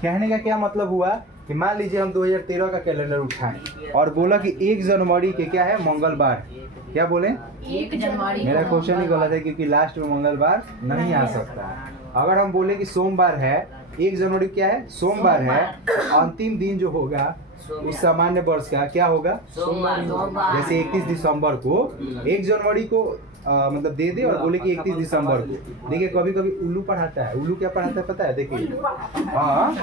कहने का क्या मतलब हुआ कि मान लीजिए हम 2013 का कैलेंडर उठाएं और बोला कि 1 जनवरी के क्या है, मंगलवार। क्या बोले? 1 जनवरी। मेरा क्वेश्चन ही गलत है क्योंकि लास्ट में मंगलवार नहीं आ सकता है। अगर हम बोले कि सोमवार है, 1 जनवरी क्या है, सोमवार है, अंतिम दिन जो होगा उस सामान्य वर्ष का क्या होगा, सोमवार। जैसे 31 दिसंबर को 1 जनवरी को मतलब दे दे और बोले कि 31 दिसंबर को। देखिए कभी कभी उल्लू पढ़ाता है। उल्लू क्या पढ़ाता है पता है? देखिए, हाँ,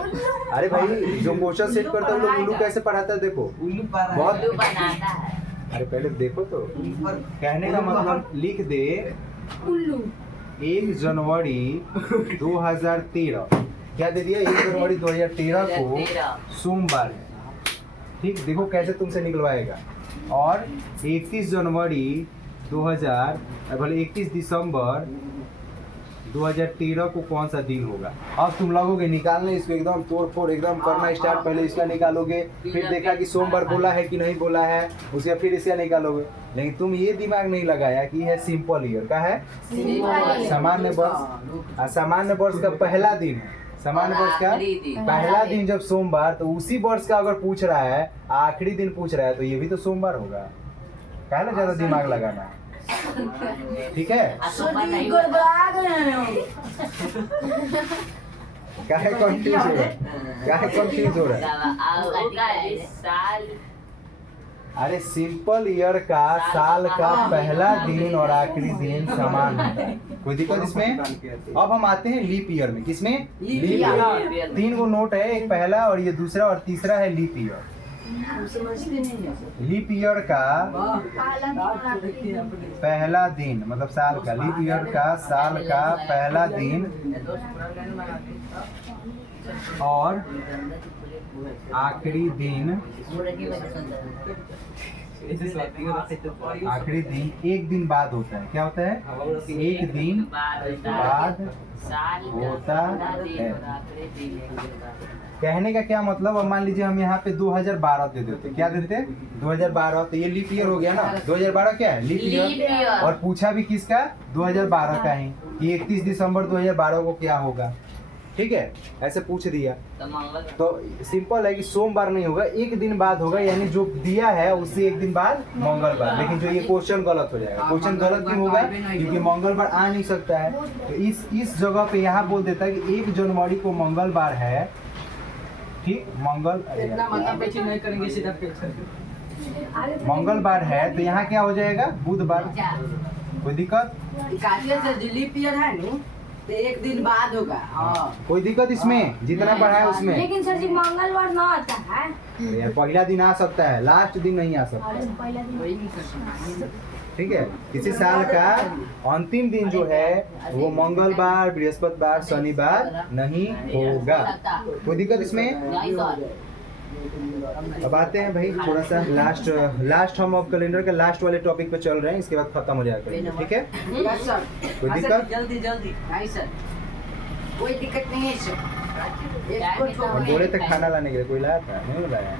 अरे भाई जो क्वेश्चन सेट करता है वो लोग उल्लू कैसे पढ़ाता है देखो, उल्लू पारा बहुत। उल्लू बनाता है। अरे पहले देखो तो, ऊपर कहने का मतलब लिख दे उल्लू 1 जनवरी 2013। क्या दे दिया? 1 जनवरी 2013 को सोमवार है। ठीक, देखो कैसे तुमसे निकलवाएगा। और 31 जनवरी 2000 भले 31 दिसंबर 2013 को कौन सा दिन होगा? अब तुम लगोगे निकालने, इसको एकदम तोड़ फोड़ एकदम करना स्टार्ट। पहले इसका निकालोगे, फिर देखा कि सोमवार बोला है कि नहीं बोला है, उसके फिर इसका निकालोगे। लेकिन तुम ये दिमाग नहीं लगाया कि यह सिंपल ईयर का है, सामान्य वर्ष। सामान्य वर्ष का पहला दिन है। सामान्य वर्ष का पहला दिन जब सोमवार, तो उसी वर्ष का अगर पूछ रहा है, आखिरी दिन पूछ रहा है, तो ये भी तो सोमवार होगा। कहना ज्यादा दिमाग लगाना है। ठीक है। क्या है कंफ्यूज हो रहा है? क्या है कंफ्यूज हो रहा है? अरे सिंपल ईयर का साल का पहला दिन और आखिरी दिन समान होता है। कोई दिक्कत इसमें? अब हम आते हैं लीप ईयर में। किसमें? Leap year. 3 गो नोट है, एक पहला और ये दूसरा और तीसरा है लीप ईयर। लीप ईयर का पहला दिन मतलब साल का, लीप ईयर का साल का पहला दिन और आखिरी दिन, आखिरी दिन एक दिन बाद होता है। क्या होता है? एक दिन बाद होता है। कहने का क्या मतलब, अब मान लीजिए हम यहाँ पे 2012 दे देते। क्या देते? 2012, तो ये लीप ईयर हो गया ना। 2012 क्या है? Leap year. और पूछा भी किसका? 2012 का ही, कि 31 दिसंबर 2012 को क्या होगा। ठीक है, ऐसे पूछ दिया तो सिंपल है कि सोमवार नहीं होगा, एक दिन बाद होगा, यानी जो दिया है उससे एक दिन बाद मंगलवार। लेकिन जो ये क्वेश्चन गलत हो जाएगा। क्वेश्चन गलत क्यों होगा? क्योंकि मंगलवार आ नहीं सकता है। तो इस जगह पे यहाँ बोल देता है कि 1 जनवरी को मंगलवार है। ठीक, मंगलवार है, तो यहाँ क्या हो जाएगा? बुधवार। कोई दिक्कत? लीप ईयर है ना, तो एक दिन बाद होगा। हाँ, कोई दिक्कत इसमें? जितना पढ़ा है उसमें। लेकिन सर जी मंगलवार ना आता है। यार पहला दिन आ सकता है, लास्ट दिन नहीं आ सकता। अरे पहला दिन ठीक है। किसी साल का अंतिम दिन जो है वो मंगलवार, बृहस्पतिवार, शनिवार नहीं होगा। कोई दिक्कत इसमें? अब आते हैं भाई थोड़ा सा लास्ट हम अब कैलेंडर के लास्ट वाले टॉपिक पे चल रहे हैं, इसके बाद खत्म हो जाएगा। ठीक है, कोई दिक्कत? जल्दी जल्दी। नहीं सर, कोई दिक्कत नहीं है सर। हम बोले थे खाना लाने के लिए, कोई लाया था? नहीं लाया।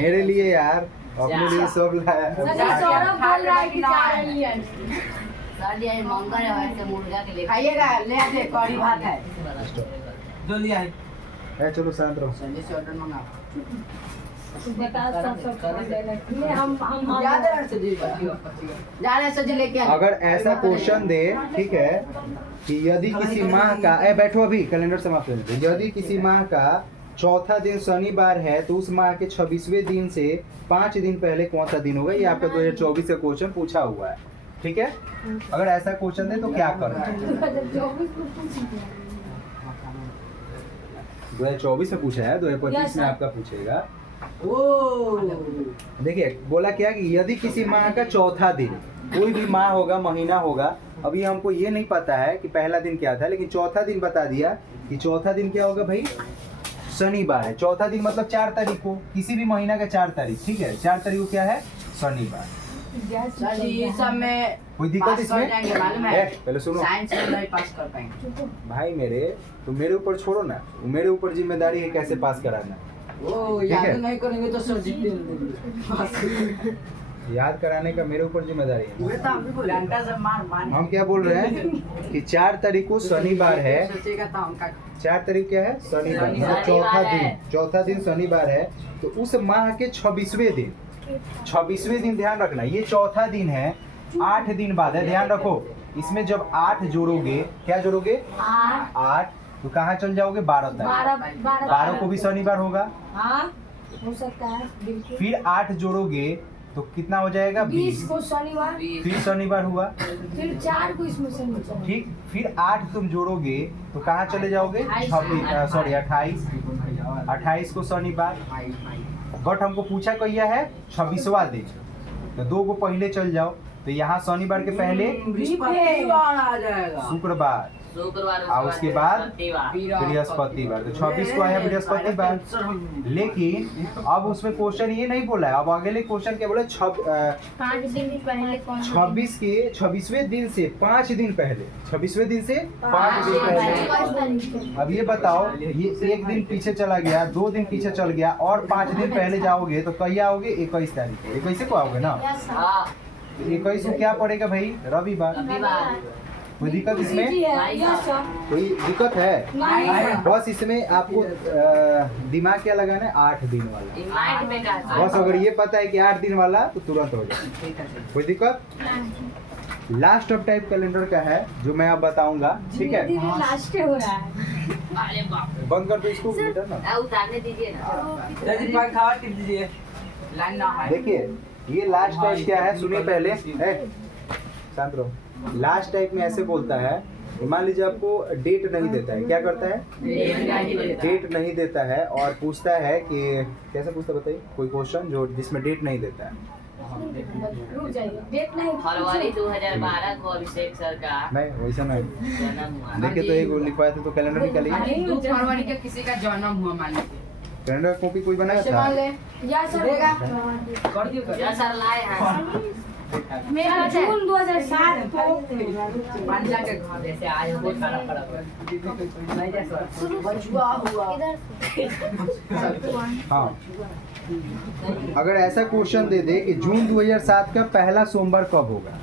मेरे लिए यार, अपने लिए सब लाया। सौरभ बोल रहा है कि चावल लिया। मंगल है वैसे मुर्गा के लिए खाइएगा, ले आते कड़ी भात है। जल्दी आए। चलो शांत रहो। संजय से ऑर्डर मंगाओ। हम याद है सर जी, जा रहे सर जी लेके आए। अगर ऐसा क्वेश्चन दे, ठीक है, कि यदि किसी माह का, बैठो अभी कैलेंडर समाप्त कर लेते। यदि किसी माह का चौथा दिन शनिवार है, तो उस माह के 26वें दिन से 5 दिन पहले कौन सा दिन होगा? ये आपका 2024 का क्वेश्चन पूछा हुआ है। ठीक है, अगर ऐसा क्वेश्चन दे तो क्या करना है? 2024 में पूछा है, 2025 Yes, में sir. आपका पूछेगा। ओ देखिए बोला क्या कि यदि किसी माह का चौथा दिन, कोई भी माह होगा, महीना होगा, अभी हमको ये नहीं पता है कि पहला दिन क्या था, लेकिन चौथा दिन बता दिया कि चौथा दिन क्या होगा भाई, शनिवार है। चौथा दिन मतलब 4 तारीख को, किसी भी महीना का 4 तारीख, ठीक है, 4 तारीख को क्या है, शनिवार। सर जी ये सब में कोई दिक्कत पास इसमें? कर जाएंगे मालूम है? पहले सुनो साइंस में नहीं पास कर पाएंगे। भाई मेरे, तो मेरे ऊपर छोड़ो ना, मेरे ऊपर जिम्मेदारी है कैसे पास कराना। ओ ठीक याद है। नहीं करेंगे तो सर जी देंगे। याद कराने का मेरे ऊपर जिम्मेदारी है। मैं तो अभी बोला घंटा से मार हम क्या बोल रहे हैं कि 4 तारीख को शनिवार है। सोचेगा तो हमका 4 तारीख क्या है, शनिवार, शनिवार मतलब चौथा है। दिन, चौथा दिन शनिवार है। तो उस माह के 26वें दिन, 26वें दिन ध्यान रखना, ये चौथा दिन है, 8 दिन बाद है, ध्यान रखो। इसमें जब 8 जोड़ोगे, क्या जोड़ोगे, 8, तो कहाँ चल जाओगे, 12 तक। 12 को भी शनिवार होगा। हाँ हो सकता है बिल्कुल। फिर 8 जोड़ोगे तो कितना हो जाएगा, 20 20। को शनिवार, फिर शनिवार हुआ, फिर 4 को इसमें शनिवार। ठीक। फिर 8 तुम जोड़ोगे तो कहाँ चले जाओगे, 28 को शनिवार। बट हमको पूछा कहिया है, 26वां दिन, तो 2 को पहले चल जाओ, तो यहाँ शनिवार के पहले बृहस्पतिवार आ जाएगा। शुक्रवार, शुक्रवार और उसके बाद शनिवार। बृहस्पतिवार, तो 26 को आया बृहस्पतिवार। लेकिन अब उसमें क्वेश्चन ये नहीं बोला है, अब अगले क्वेश्चन क्या बोला, 5 दिन पहले कौन सा 26 के 26वें दिन से 5 दिन पहले, 26वें दिन से 5 दिन पहले। 5 तारीख अब ये बताओ, ये 1 दिन पीछे चला गया, 2 दिन पीछे चल गया, और 5 दिन पहले जाओगे तो कहीं आओगे, 21 तारीख को, 21 को आओगे ना। हाँ, 21 को क्या पड़ेगा भाई, रविवार। रविवार। कोई दिक्कत इसमें, यस सर। कोई दिक्कत है? नहीं बस इसमें आपको दिमाग क्या लगाना है, 8 दिन वाला। माइंड में का बस अगर ये पता है कि 8 दिन वाला, तो तुरंत हो जाए, कोई दिक्कत। लास्ट ऑफ टाइप कैलेंडर का है जो मैं अब बताऊंगा, ठीक है। धीरे लास्ट हो रहा है। अरे बाप रे। बंद कर दो इसको बेटा ना। उतारने दीजिए ना। यदि पान खावा टिप दीजिए। लाइन ना है। देखिए ये लास्ट टाइप क्या है, सुनिए पहले, शांत रहो। लास्ट टाइप में ऐसे बोलता है, मान लीजिए आपको डेट नहीं देता है, क्या करता है, डेट नहीं देता है, और पूछता है कि कैसे पूछता है बताइए, कोई क्वेश्चन जो जिसमें डेट नहीं देता है। रुक जाइए, डेट नहीं फरवरी 2012 को अभिषेक सर का नहीं वैसा नहीं, जन्म हुआ। देखिए तो एक लिखवाया था तो कैलेंडर निकालिए। 2 फरवरी का किसी का जन्म हुआ मान लीजिए। कैलेंडर कॉपी कोई बनाया कैसे था? मान ले? या सर देगा? कर दियो या सर लाए हैं। मेरा जून 2007 को पांडा के घर जैसे आज बहुत सारा फर्क है। नहीं जैसा बचुआ हुआ। हाँ, अगर ऐसा क्वेश्चन दे दे कि जून 2007 का पहला सोमवार कब होगा,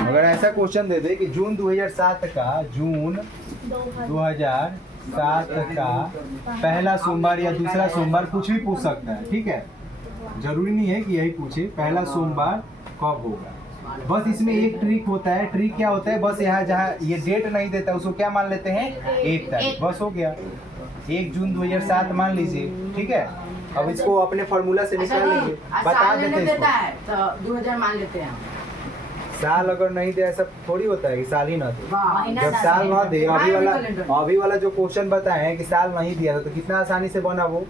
अगर ऐसा क्वेश्चन दे दे कि जून 2007 का, जून 2007 का पहला सोमवार या दूसरा सोमवार, कुछ भी पूछ सकता है, ठीक है, जरूरी नहीं है कि यही पूछे पहला सोमवार कब होगा। बस इसमें एक ट्रिक होता है, ट्रिक क्या होता है, बस यहाँ जहाँ ये डेट नहीं देता उसको क्या मान लेते हैं, 1 तारीख, बस हो गया, 1 जून 2007 मान लीजिए, ठीक है। अब इसको अपने फॉर्मूला से निकाल लीजिए, बता देते हैं देता इसको। है तो 2000 मान लेते हैं। साल अगर नहीं दे, ऐसा थोड़ी होता है कि साल ही ना दे। महीना जब साल ना दे, कैलेंडर। अभी वाला जो क्वेश्चन बताए हैं कि साल नहीं दिया था, तो कितना आसानी से बना वो,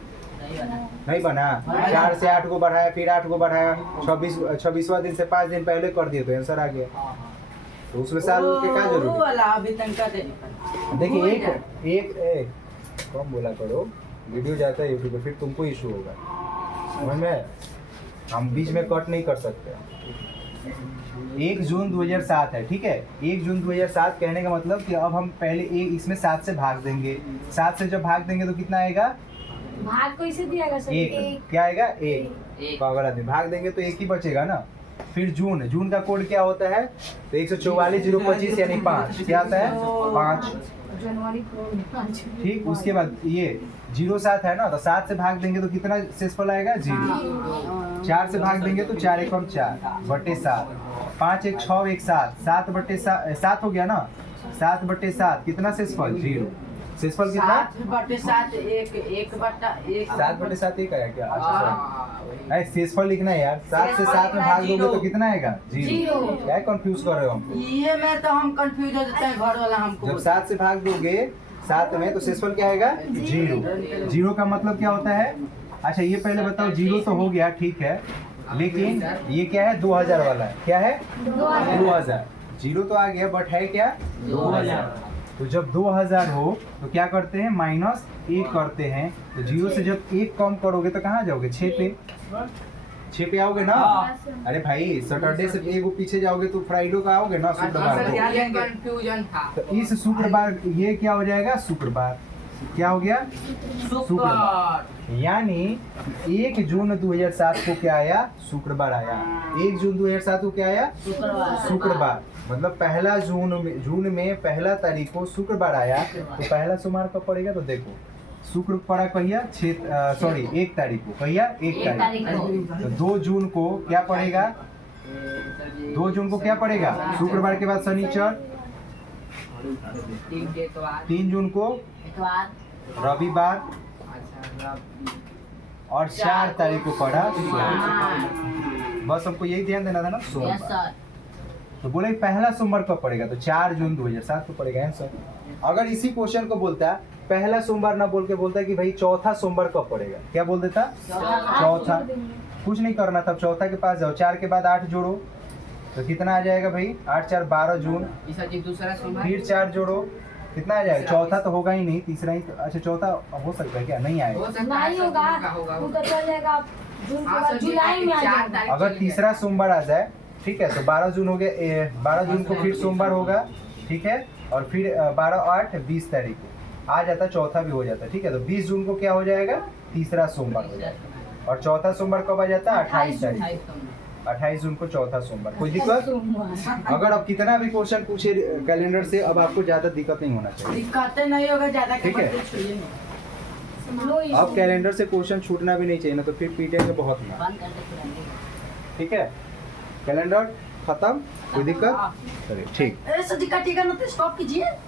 नहीं बना। 4 से 8 को बढ़ाया, फिर 8 को बढ़ाया, 26वां दिन से 5 दिन पहले कर दिए तो आंसर आ गया। तो उसमें साल के क्या वो जरूरी। वाला अभी तक का दे। देखिए एक कम बोला करो, वीडियो जाता है यूट्यूब पे, फिर तुमको इशू होगा, समझ में, हम बीच में कट नहीं कर सकते। 1 जून 2007 है, ठीक है। 1 जून 2007 कहने का मतलब कि अब हम पहले इसमें 7 से भाग देंगे, 7 से जब भाग देंगे तो कितना आएगा, भाग कैसे दिया गया सर? 1, क्या आएगा, 1 पागल आदमी, भाग देंगे तो 1 ही बचेगा ना। फिर जून का कोड क्या होता है, तो 144,025 यानी 5, क्या आता है, 5, जनवरी को 5। ठीक। उसके बाद ये 07 है ना, तो 7 से भाग देंगे तो कितना शेषफल आएगा, 0। 4 से भाग देंगे तो 4 एकम 4 बटे 7, 5 एक 6 एक 7, 7 बटे 7 हो गया ना, 7 बटे 7 कितना शेषफल, 0। शेषफल कितना, 7 बटे 7 1 बटा 1 7 बटे 7 एक आया क्या, अच्छा शेषफल लिखना है यार, 7 से 7 में भाग दोगे तो कितना आएगा, 0। क्या कंफ्यूज कर रहे हो हम, ये में तो हम कंफ्यूज हो जाते हैं, घर वाला हमको जब 7 से भाग दोगे, 7 में, तो शेषफल क्या आएगा 0। 0 का मतलब क्या होता है? अच्छा ये पहले बताओ, 0 तो हो गया ठीक है, लेकिन ये क्या है 2000 वाला है, क्या है 2000। 0 तो आ गया बट है क्या 2000। तो जब 2000 हो तो क्या करते हैं -1 करते हैं, तो 0 से जब 1 कम करोगे तो कहाँ जाओगे 6 पे, 6 पे आओगे ना। अरे भाई सैटरडे से एक पीछे जाओगे तो फ्राइडे का आओगे ना शुक्रवार को। कंफ्यूजन था। तो इस शुक्रवार ये क्या हो जाएगा शुक्रवार, क्या हो गया शुक्रवार। यानी 1 जून 2007 को क्या आया शुक्रवार आया। 1 जून 2007 को क्या आया शुक्रवार। मतलब पहला जून में पहला तारीख को शुक्रवार आया, तो पहला सोमवार कब पड़ेगा? तो देखो शुक्र पड़ा कहिया 1 तारीख को, कहिया 1 तारीख को। तो 2 जून को क्या पड़ेगा? 2 जून को क्या पड़ेगा शुक्रवार के बाद शनिचर। 3 जून को रविवार, और 4 तारीख को पड़ा सोमवार। बस हमको यही ध्यान देना था ना सोमवार। तो बोले पहला सोमवार कब पड़ेगा? तो 4 जून 2007 को पड़ेगा आंसर। अगर इसी क्वेश्चन को बोलता पहला सोमवार ना बोल के बोलता कि भाई चौथा सोमवार कब पड़ेगा, क्या बोल देता? चौथा। कुछ नहीं करना था, चौथा के पास जाओ, 4 के बाद 8 जोड़ो तो कितना आ जाएगा भाई 8 4 12 जून। फिर 4 जोड़ो कितना आ जाएगा? चौथा तो होगा ही नहीं, तीसरा ही तो, अच्छा चौथा हो सकता है क्या? नहीं आएगा, नहीं होगा, वो तो चलेगा जून के बाद जुलाई में आ जाएगा। अगर तीसरा सोमवार आ जाए ठीक है, तो 12 जून हो गया, 12 जून को फिर सोमवार होगा ठीक है, और फिर 12 8 20 तारीख को आ जाता, चौथा भी हो जाता ठीक है। तो 20 जून को क्या हो जाएगा? तीसरा सोमवार हो जाएगा। और चौथा सोमवार कब आ जाता है? 28 तारीख, 28 जून को चौथा सोमवार। कोई दिक्कत? अगर आप कितना भी क्वेश्चन पूछे कैलेंडर से, अब आपको ज्यादा दिक्कत नहीं होना चाहिए, दिक्कतें नहीं होगा ज्यादा। ठीक है। अब कैलेंडर से क्वेश्चन छूटना भी नहीं चाहिए ना, तो फिर पीटेंगे बहुत ना, ठीक है। कैलेंडर खत्म, कोई दिक्कत? चलिए ठीक। ऐसा दिक्कत ना, तो स्टॉप कीजिए।